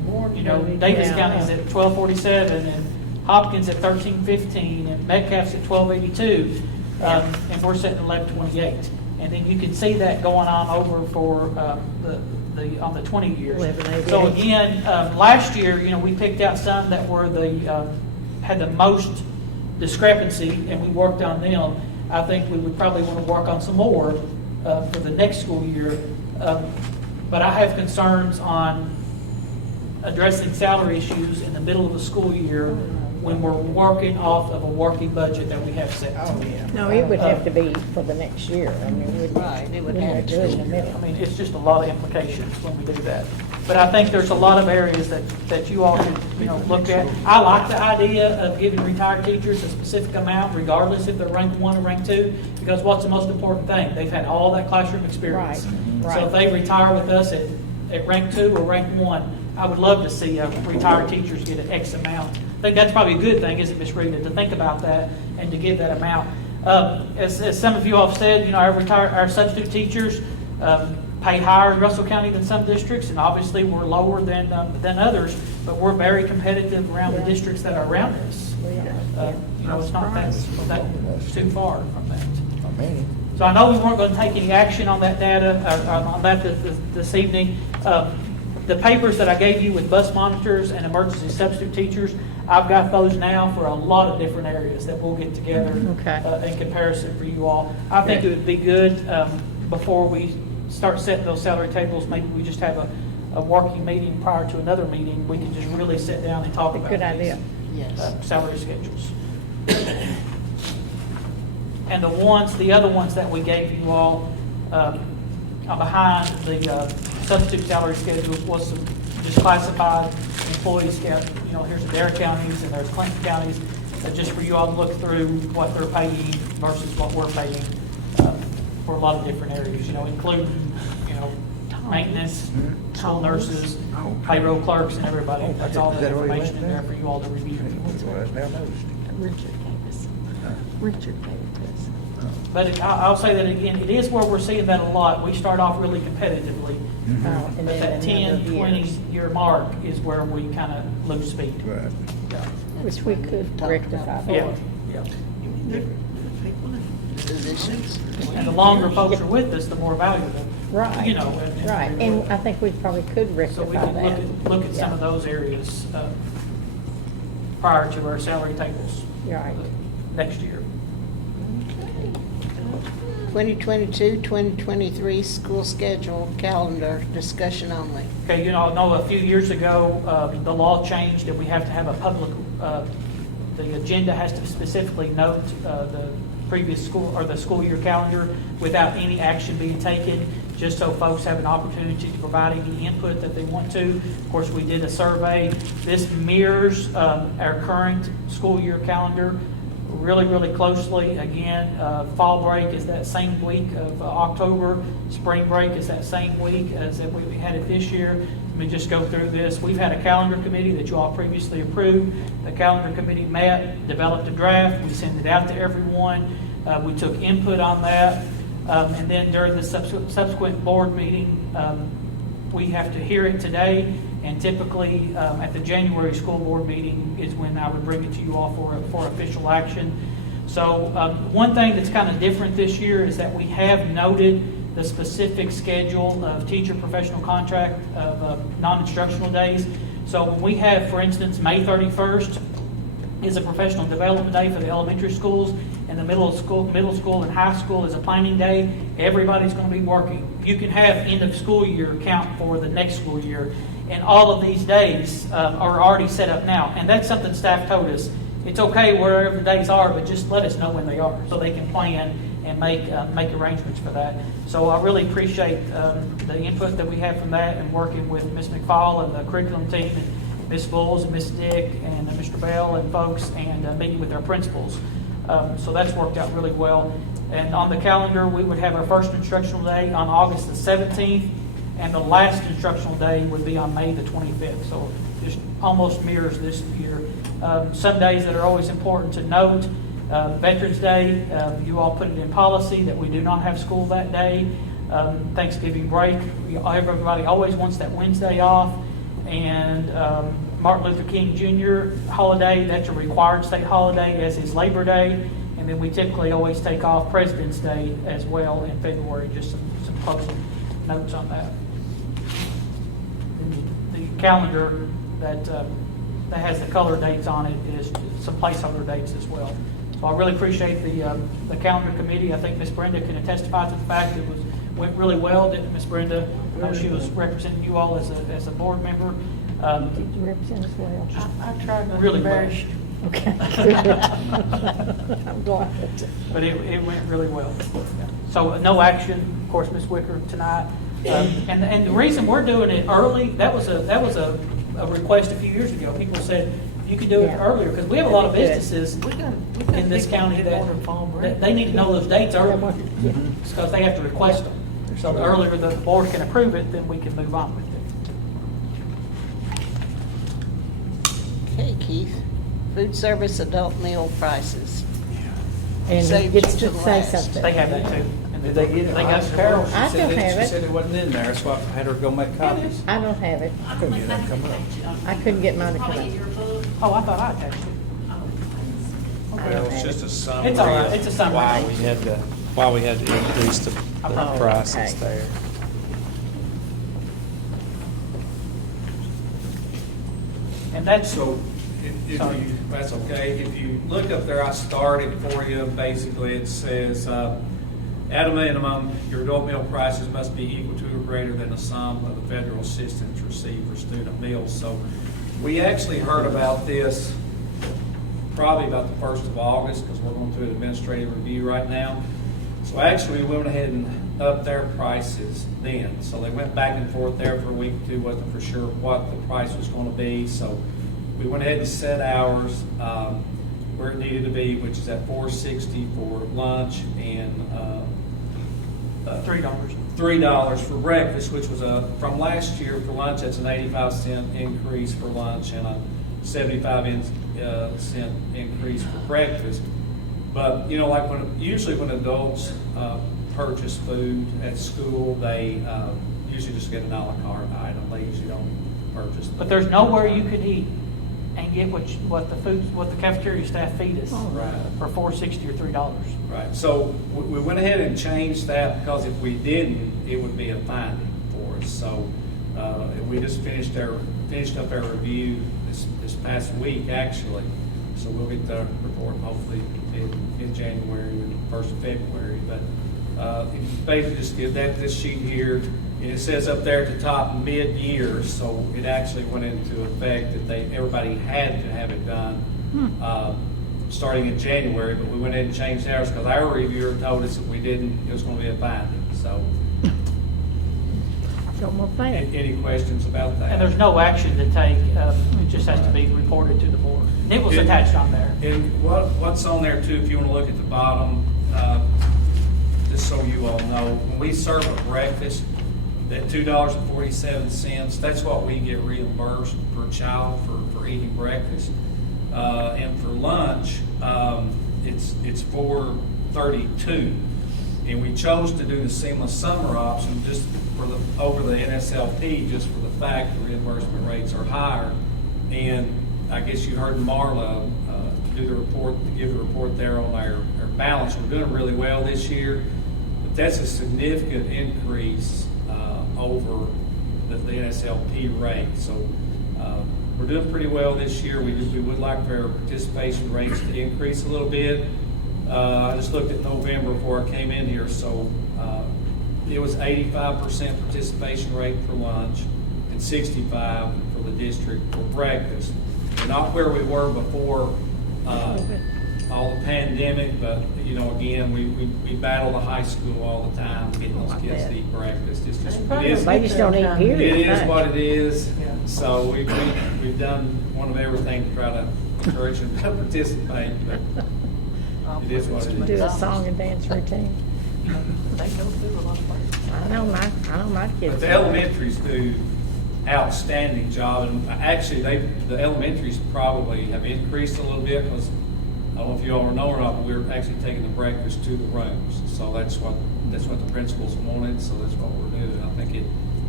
Davis County is at 1247, and Hopkins at 1315, and Metcalf's at 1282, and we're sitting at 1128. And then you can see that going on over for on the 20 years. So again, last year, we picked out some that were had the most discrepancy, and we worked on them. I think we would probably want to work on some more for the next school year. But I have concerns on addressing salary issues in the middle of the school year when we're working off of a working budget that we have set. No, it would have to be for the next year. I mean, It would have do it in to. the middle. I mean, it's just a lot of implications when we do that. But I think there's a lot of areas that you all should, look at. I like the idea of giving retired teachers a specific amount, regardless if they're rank 1 or rank 2, because what's the most important thing? They've had all that classroom experience. Right. So if they retire with us at rank 2 or rank 1, I would love to see retired teachers get an X amount. I think that's probably a good thing, isn't it, Ms. Rita, to think about that and to give that amount. As some of you all have said, our substitute teachers pay higher in Russell County than some districts, and obviously we're lower than others, but we're very competitive around the districts that are around us. It's not that too far from that. So I know we weren't going to take any action on that data, on that this evening. The papers that I gave you with bus monitors and emergency substitute teachers, I've got those now for a lot of different areas that we'll get together in comparison for you all. I think it would be good before we start setting those salary tables, maybe we just have a working meeting prior to another meeting. We can just really sit down and talk about Good idea. Salary schedules. And the other ones that we gave you all behind the substitute salary schedules was some just classified employees. Here's the Dare counties and there's Clinton counties, just for you all to look through what they're paying versus what we're paying for a lot of different areas, including, maintenance, school nurses, payroll clerks, and everybody. That's all the information in there for you all to review. Richard gave it to us. But I'll say that again, it is where we're seeing that a lot. We start off really competitively. And But that 10, 20-year mark is where we kind of lose speed. Right. Which we could rectify. Yeah. Positions. And the longer folks are with us, the more valuable. Right. Right, and I think we probably could So we rectify can that. look at some of those areas prior to our salary tables Right. next year. 2022-2023 school schedule calendar discussion only. Okay, I know a few years ago, the law changed and we have to have a public, the agenda has to specifically note the previous school or the school year calendar without any action being taken, just so folks have an opportunity to provide any input that they want to. Of course, we did a survey. This mirrors our current school year calendar really closely. Again, fall break is that same week of October. Spring break is that same week as that we had it this year. Let me just go through this. We've had a calendar committee that you all previously approved. The calendar committee met, developed a draft. We sent it out to everyone. We took input on that. And then during the subsequent board meeting, we have to hear it today. And typically, at the January school board meeting is when I would bring it to you all for official action. So one thing that's kind of different this year is that we have noted the specific schedule of teacher professional contract of non-instructional days. So when we have, for instance, May 31st is a professional development day for the elementary schools, and the middle school and high school is a planning day, everybody's going to be working. You can have end of school year count for the next school year. And all of these days are already set up now. And that's something staff told us. It's okay wherever the days are, but just let us know when they are so they can plan and make arrangements for that. So I really appreciate the input that we had from that, and working with Ms. McFall and the curriculum team, and Ms. Bulls and Ms. Dick and Mr. Bell and folks, and meeting with our principals. So that's worked out really well. And on the calendar, we would have our first instructional day on August the 17th, and the last instructional day would be on May the 25th. So just almost mirrors this year. Some days that are always important to note: Veterans Day, you all put it in policy that we do not have school that day. Thanksgiving break, everybody always wants that Wednesday off. And Martin Luther King Jr. holiday, that's a required state holiday, as is Labor Day. And then we typically always take off President's Day as well in February. Just some closing notes on that. The calendar that has the color dates on it is some placeholder dates as well. So I really appreciate the calendar committee. I think Ms. Brenda can testify to the fact it went really well, didn't Ms. Brenda? I know she was representing you all as a board member. Did you represent us well? I tried not to Really well. embarrass you. Okay. I'm glad. But it went really well. So no action, of course, Ms. Wicker, tonight. And the reason we're doing it early, that was a request a few years ago. People said you could do it Yeah. earlier, because we have a lot of businesses We got in this people county that want to fall that break. they need to know those dates early, Yeah. because they have to request them. So the earlier the board can approve it, then we can move on with it. Okay, Keith. Food service adult meal prices. And Saved gets you to till say last. something. They have that too. And Did they get it? They got Carol, Carol. she I said don't it- have it. She said it wasn't in there, so I had her go make copies. I don't have it. I couldn't get that to come up. I couldn't get mine to come Probably up. your book. Oh, I thought I attached it. Well, it's just a summary. It's all right. It's a summary. Why we had to increase the I probably- prices Okay. there. And that's, So, if Sorry. you, that's okay, if you look up there, I started for you, basically it says, at a minimum, your adult meal prices must be equal to or greater than the sum of the federal assistance received for student meals. So, we actually heard about this probably about the 1st of August, because we're going through an administrative review right now. So actually, we went ahead and upped their prices then. So they went back and forth there for a week or two, wasn't for sure what the price was going to be. So we went ahead and set ours where it needed to be, which is at $4.60 for lunch and $3. $3 for breakfast, which was from last year for lunch. That's an 85-cent increase for lunch and a 75-cent increase for breakfast. But you know, like usually when adults purchase food at school, they usually just get an a la carte item. They usually don't purchase. but there's nowhere you could eat and get what the cafeteria staff feed us Right. for $4.60 or $3. Right. So we went ahead and changed that, because if we didn't, it would be a finding for us. So we just finished up our review this past week, actually. So we'll get the report hopefully in January and 1st of February. But if you basically just get this sheet here, and it says up there at the top mid-year, so it actually went into effect that everybody had to have it done starting in January. But we went ahead and changed ours because our reviewer told us if we didn't, it was going to be a finding. So Don't want that. any questions about that? And there's no action to take. It just has to be reported to the board. And it was attached on there. And what's on there too, if you want to look at the bottom, just so you all know, when we serve a breakfast, that $2.47, that's what we get reimbursed per child for eating breakfast. And for lunch, it's $4.32. And we chose to do the seamless summer option just over the NSLP, just for the fact the reimbursement rates are higher. And I guess you heard Marla give the report there on our balance. We're doing really well this year, but that's a significant increase over the NSLP rate. So we're doing pretty well this year. We would like for our participation rates to increase a little bit. I just looked at November before I came in here, so it was 85% participation rate for lunch and 65% for the district for breakfast. We're not where we were before all the pandemic, but, again, we battle the high school all the time, getting those kids to eat breakfast. It's just, it is They just don't eat here. it is what it is. So we've done one of everything to try to encourage them to participate, but it is what it Do is. a song and dance routine. They go through a lot of places. I know my kids. But the elementaries do outstanding job, and actually, the elementaries probably have increased a little bit, because I don't know if you all know or not, but we're actually taking the breakfast to the rooms. So that's what the principals wanted, so that's what we're doing. I think it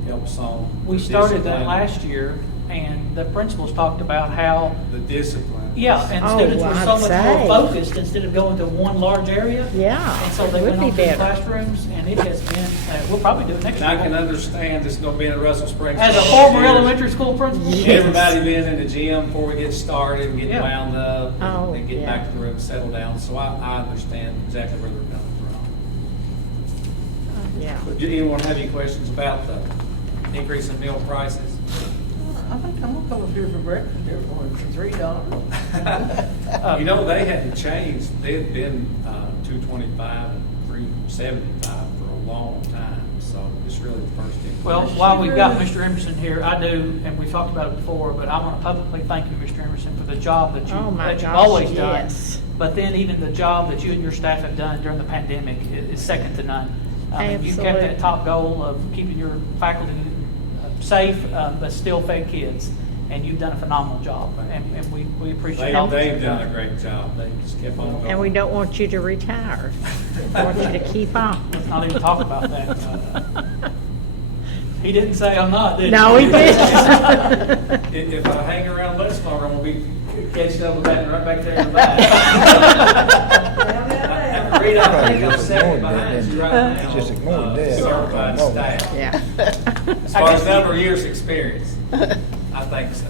helps on. We the started that discipline. last year, and the principals talked about how, The discipline. yeah, and Oh, students were well, so I'd much say. more focused instead of going to one large area. Yeah, And so it they would went be on to the better. classrooms, and it has been, we'll probably do it next And I can year. understand it's going to be in Russell Springs. As a for former years. elementary school principal. Yes. Everybody being in the gym before we get started and get Yeah. wound up Oh, and get yeah. back to the room, settle down. So I understand exactly where they're coming from. Yeah. But do anyone have any questions about the increase in meal prices? I think I'm gonna come up here for breakfast every morning for $3. They hadn't changed. They've been $2.25 and $3.75 for a long time. So it's really the first increase. Well, while we've got Mr. Emerson here, I do, and we've talked about it before, but I want to publicly thank you, Mr. Emerson, for the job that Oh, my you've gosh, always done. yes. But then even the job that you and your staff have done during the pandemic is second to none. I mean, you kept Absolutely. that top goal of keeping your faculty safe, but still fed kids, and you've done a phenomenal job, and we appreciate all that They've you've done a done. great job. They just kept on going. And we don't want you to retire. We want you to keep on. Let's not even talk about that. He didn't say I'm not, did he? No, he didn't. If I hang around much longer, I'm going to be catching up with that right back there in the back. Reed, I think I'm second behind you right now. Just ignore the dead. Certified staff. Yeah. As far as number of years experience, I think so.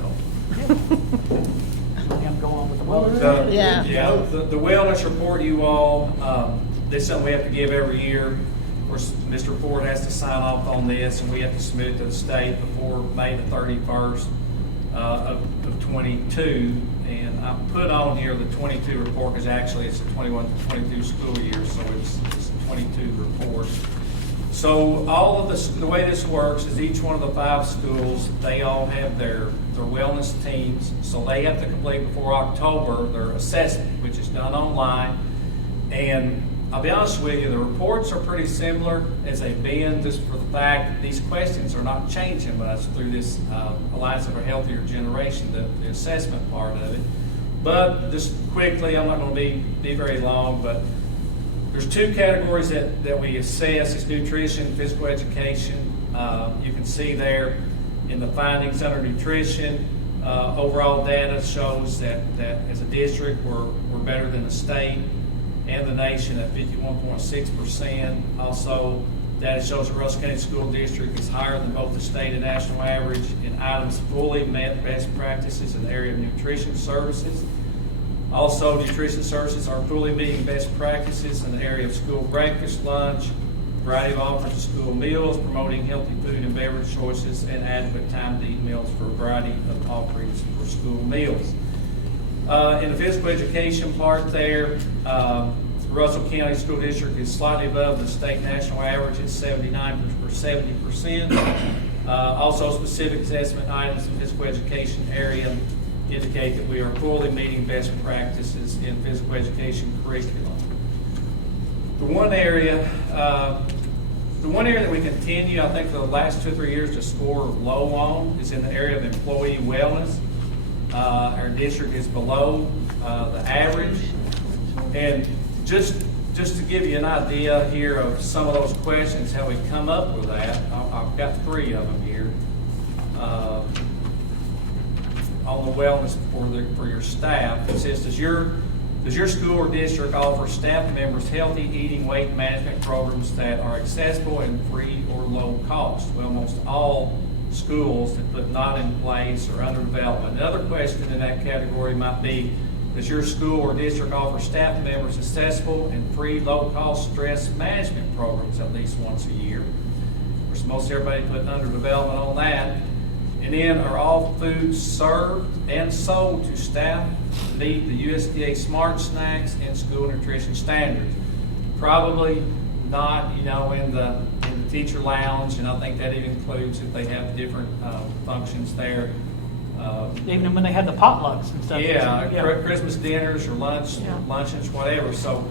I'm going with the wellness. Yeah. The wellness report, you all, this is something we have to give every year. Of course, Mr. Ford has to sign off on this, and we have to submit it to the state before May the 31st of 22. And I put on here the 22 report, because actually it's the 21-22 school year, so it's a 22 report. So all of the way this works is each one of the 5 schools, they all have their wellness teams. So they have to complete before October their assessment, which is done online. And I'll be honest with you, the reports are pretty similar as they've been, just for the fact that these questions are not changing much through this Alliance of a Healthier Generation, the assessment part of it. But just quickly, I'm not going to be very long, but there's 2 categories that we assess. It's nutrition, physical education. You can see there in the findings under nutrition, overall data shows that as a district, we're better than the state and the nation at 51.6%. Also, data shows the Russell County School District is higher than both the state and national average in items fully met best practices in the area of nutrition services. Also, nutrition services are fully meeting best practices in the area of school breakfast, lunch, variety of offerings of school meals, promoting healthy food and beverage choices, and adequate time to eat meals for a variety of offerings for school meals. In the physical education part there, Russell County School District is slightly above the state national average at 70%. Also, specific assessment items in physical education area indicate that we are fully meeting best practices in physical education curriculum. The one area that we continue, I think, for the last 2 or 3 years to score low on is in the area of employee wellness. Our district is below the average. And just to give you an idea here of some of those questions, how we come up with that, I've got 3 of them here. On the wellness for your staff, it says, does your school or district offer staff members healthy eating, weight management programs that are accessible and free or low cost? Well, most all schools that put not in place or under development. Another question in that category might be, does your school or district offer staff members accessible and free low-cost stress management programs at least once a year? Of course, most everybody put under development on that. And then, are all foods served and sold to staff meet the USDA Smart Snacks and School Nutrition Standards? Probably not, in the teacher lounge, and I think that even includes if they have different functions there. Even when they have the potlucks and stuff. Christmas dinners or luncheons, whatever. So,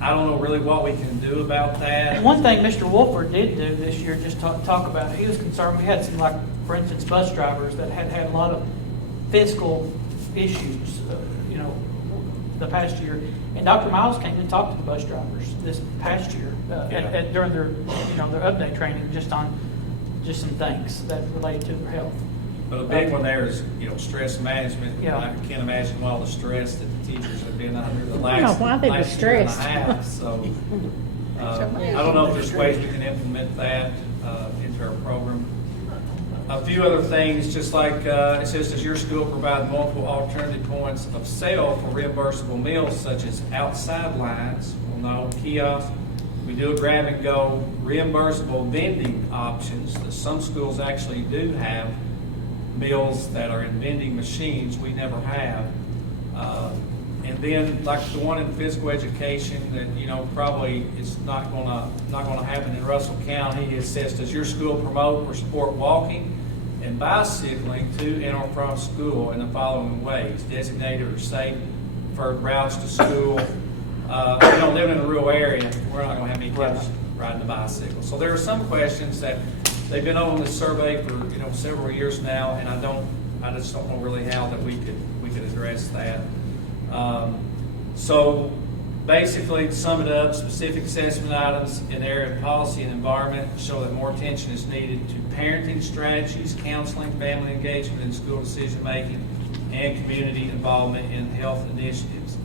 I don't know really what we can do about that. And one thing Mr. Wolford did do this year, just talk about it, he was concerned, we had some, like, for instance, bus drivers that had a lot of physical issues, the past year. And Dr. Miles came and talked to the bus drivers this past year during their, their update training, just some things that related to their health. But a big one there is, stress management. Yeah. I can't imagine all the stress that the teachers have been under the last why they were year and a stressed. half. So, I don't know if there's ways we can implement that into our program. A few other things, just like it says, does your school provide multiple alternative points of sale for reimbursable meals such as outside lines? Well, no. Kiosks. We do a grab and go reimbursable vending options. Some schools actually do have meals that are in vending machines. We never have. And then, like the one in physical education, that probably it's not gonna happen in Russell County. It says, does your school promote or support walking and bicycling to and or from school in the following ways? Designated or safe for routes to school. Living in a rural area, we're not going to have any kids riding a bicycle. So there are some questions that they've been on this survey for several years now, and I just don't know really how that we could address that. So basically, to sum it up, specific assessment items in the area of policy and environment show that more attention is needed to parenting strategies, counseling, family engagement in school decision making, and community involvement in health initiatives.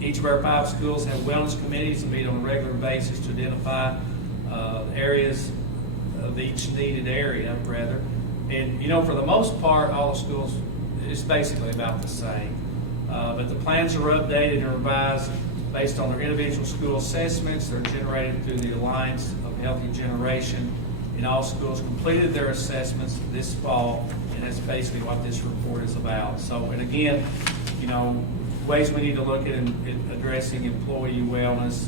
Each of our 5 schools have wellness committees that meet on a regular basis to identify areas of each needed area, rather. And, for the most part, all the schools, it's basically about the same. But the plans are updated and revised based on their individual school assessments. They're generated through the Alliance of Healthy Generation. And all schools completed their assessments this fall, and that's basically what this report is about. So, and again, ways we need to look at addressing employee wellness.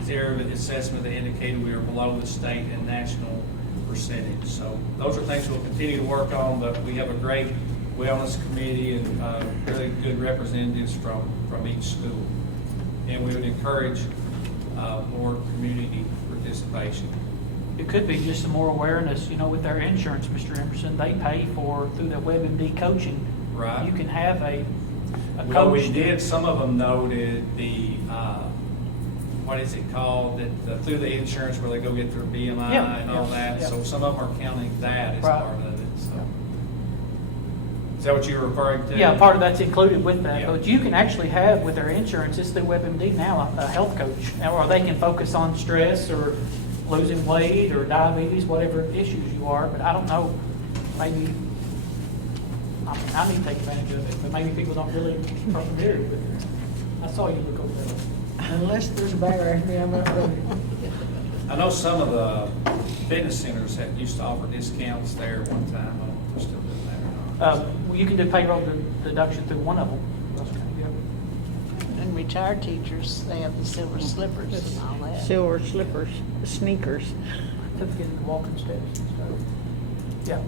This area of assessment that indicated we are below the state and national percentage. So those are things we'll continue to work on, but we have a great wellness committee and really good representatives from each school. And we would encourage more community participation. It could be just some more awareness, with their insurance, Mr. Emerson, they pay through the WebMD coaching. Right. You can have a coach. Well, we did, some of them noted the, what is it called, that through the insurance where they go get their BMI and all that. So some of them are counting that as part of it. So. Is that what you're referring to? Yeah, part of that's included with that. Yeah. But you can actually have with their insurance, it's through WebMD now, a health coach. Or they can focus on stress or losing weight or diabetes, whatever issues you are. But I don't know, maybe, I need to take advantage of it, but maybe people don't really are familiar with it. I saw you look over there. Unless there's a bear, I'm not really. I know some of the fitness centers that used to offer discounts there at one time. I don't know if they're still doing that or not. Well, you can do payroll deduction through one of them. And retired teachers, they have the silver slippers and all that. Silver slippers, sneakers. To get in the walking steps and stuff. Yeah.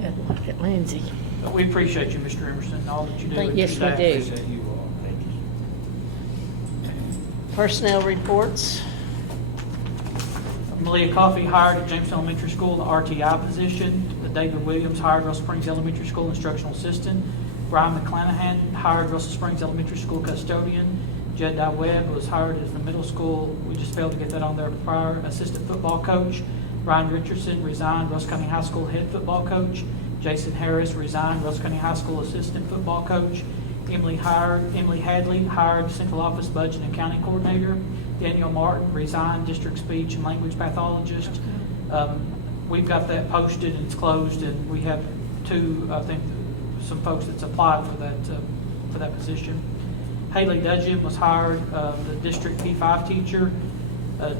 And look at Lindsay. But we appreciate you, Mr. Emerson, and all that you do. with Yes, your we staff. do. Appreciate you all. Thank you. Personnel reports. Malia Coffey hired at James Elementary School, the RTI position. David Williams hired Russell Springs Elementary School instructional assistant. Brian McClanahan hired Russell Springs Elementary School custodian. Jedi Webb was hired as the middle school, we just failed to get that on there prior, assistant football coach. Ryan Richardson resigned, Russell County High School head football coach. Jason Harris resigned, Russell County High School assistant football coach. Emily Hadley hired central office budget and accounting coordinator. Daniel Martin resigned, district speech and language pathologist. We've got that posted and it's closed, and we have some folks that's applied for that position. Haley Dudgeon was hired, the district P5 teacher.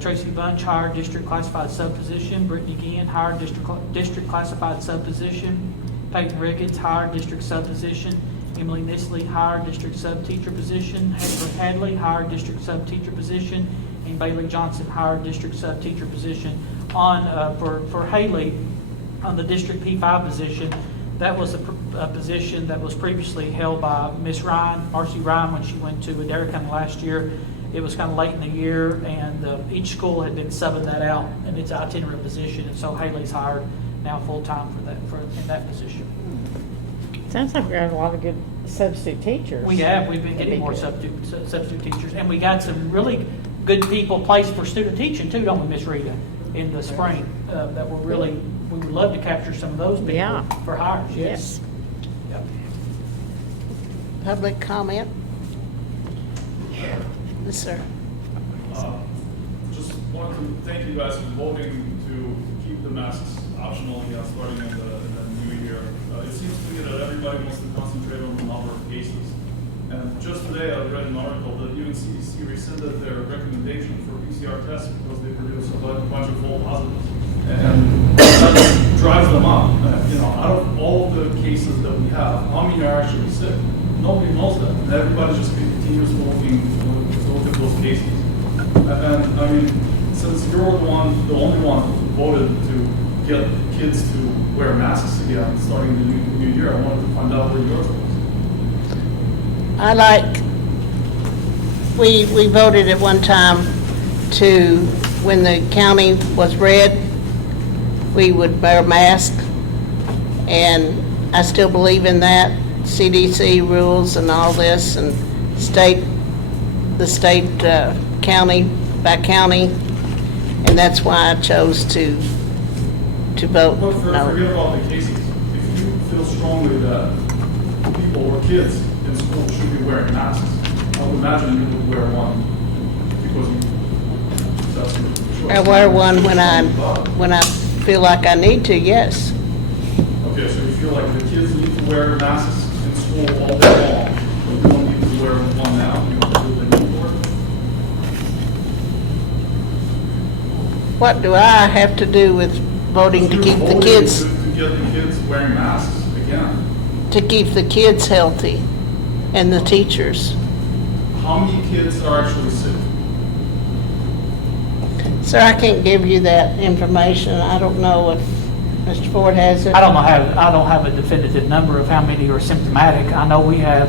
Tracy Bunch, higher district classified sub position. Brittany Ginn, higher district classified sub position. Peyton Ricketts, higher district sub position. Emily Nisley, higher district sub teacher position. Haley Hadley, higher district sub teacher position. And Bailey Johnson, higher district sub teacher position. For Haley, on the district P5 position, that was a position that was previously held by Miss Ryan, Marcy Ryan, when she went to Adair County last year. It was kind of late in the year, and each school had been subbing that out, and it's an itinerant position, and so Haley's hired now full-time in that position. Sounds like we have a lot of good substitute teachers. We've been getting more substitute teachers, and we got some really good people placed for student teaching too, don't we, Miss Rita, in the spring, that we would love to capture some of those people Yeah. for hires, Yes. Yep. Public comment? Yes, sir. Just wanted to thank you guys for voting to keep the masks optional starting in the new year. It seems to me that everybody wants to concentrate on the number of cases. And just today I read an article that even CDC rescinded their recommendation for PCR tests because they produce a bunch of false positives. And that drives them up. Out of all of the cases that we have, how many are actually sick? Nobody knows that. And everybody just continues to look at those cases. And I mean, since you're the only one who voted to get kids to wear masks again starting the new year, I wanted to find out where yours was. We voted at one time to, when the county was red, we would wear masks, and I still believe in that. CDC rules and all this, and the state county by county, and that's why I chose to vote But no. forget about the cases. If you feel strongly that people or kids in school should be wearing masks, I would imagine you would wear one because that's your choice. I wear one when I feel like I need to, yes. Okay, so you feel like the kids need to wear masks in school all day long, but you don't need to wear one now, you don't feel the need for it? What do I have to do with voting to keep the kids, To get the kids wearing masks again. to keep the kids healthy and the teachers? How many kids are actually sick? Sir, I can't give you that information. I don't know if Mr. Ford has it. I don't have a definitive number of how many are symptomatic. I know we have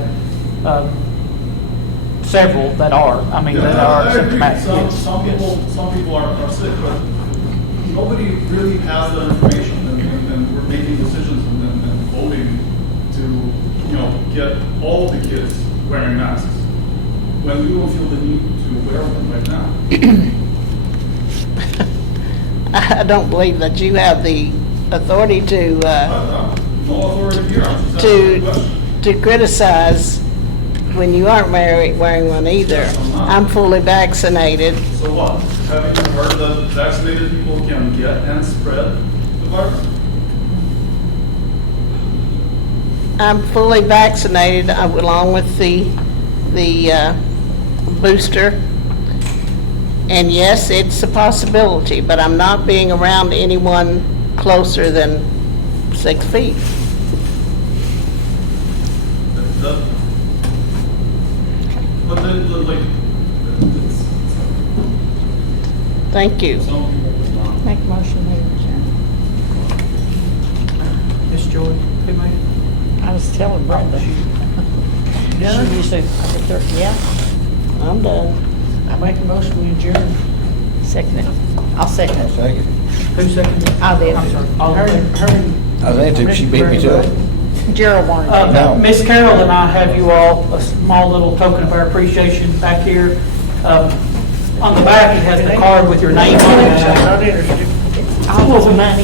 several that are. I mean, that are I agree. symptomatic. Some people are sick, but nobody really has that information, and we're making decisions and voting to get all the kids wearing masks when we don't feel the need to wear them right now. I don't believe that you have the authority to No authority here. I'm just asking a question. to criticize when you aren't wearing one either. Yes, I'm not. I'm fully vaccinated. So what? Have you heard that vaccinated people can get and spread the virus? I'm fully vaccinated along with the booster. And yes, it's a possibility, but I'm not being around anyone closer than 6 feet. But then, like, Thank you. some people will not. Make a motion, we adjourn. Miss Joy, who made it? I was telling Brenda. Yeah. She said, yeah, I'm done. I make a motion, we adjourn. second it. I'll second I'll it. second. Who seconded it? I did. I'm sorry. All in favor? I was into, she beat me to it. Gerald wanted it. No. Miss Carol and I have you all a small little token of our appreciation back here. On the back, it has the card with your name on it. Not interested. All the money.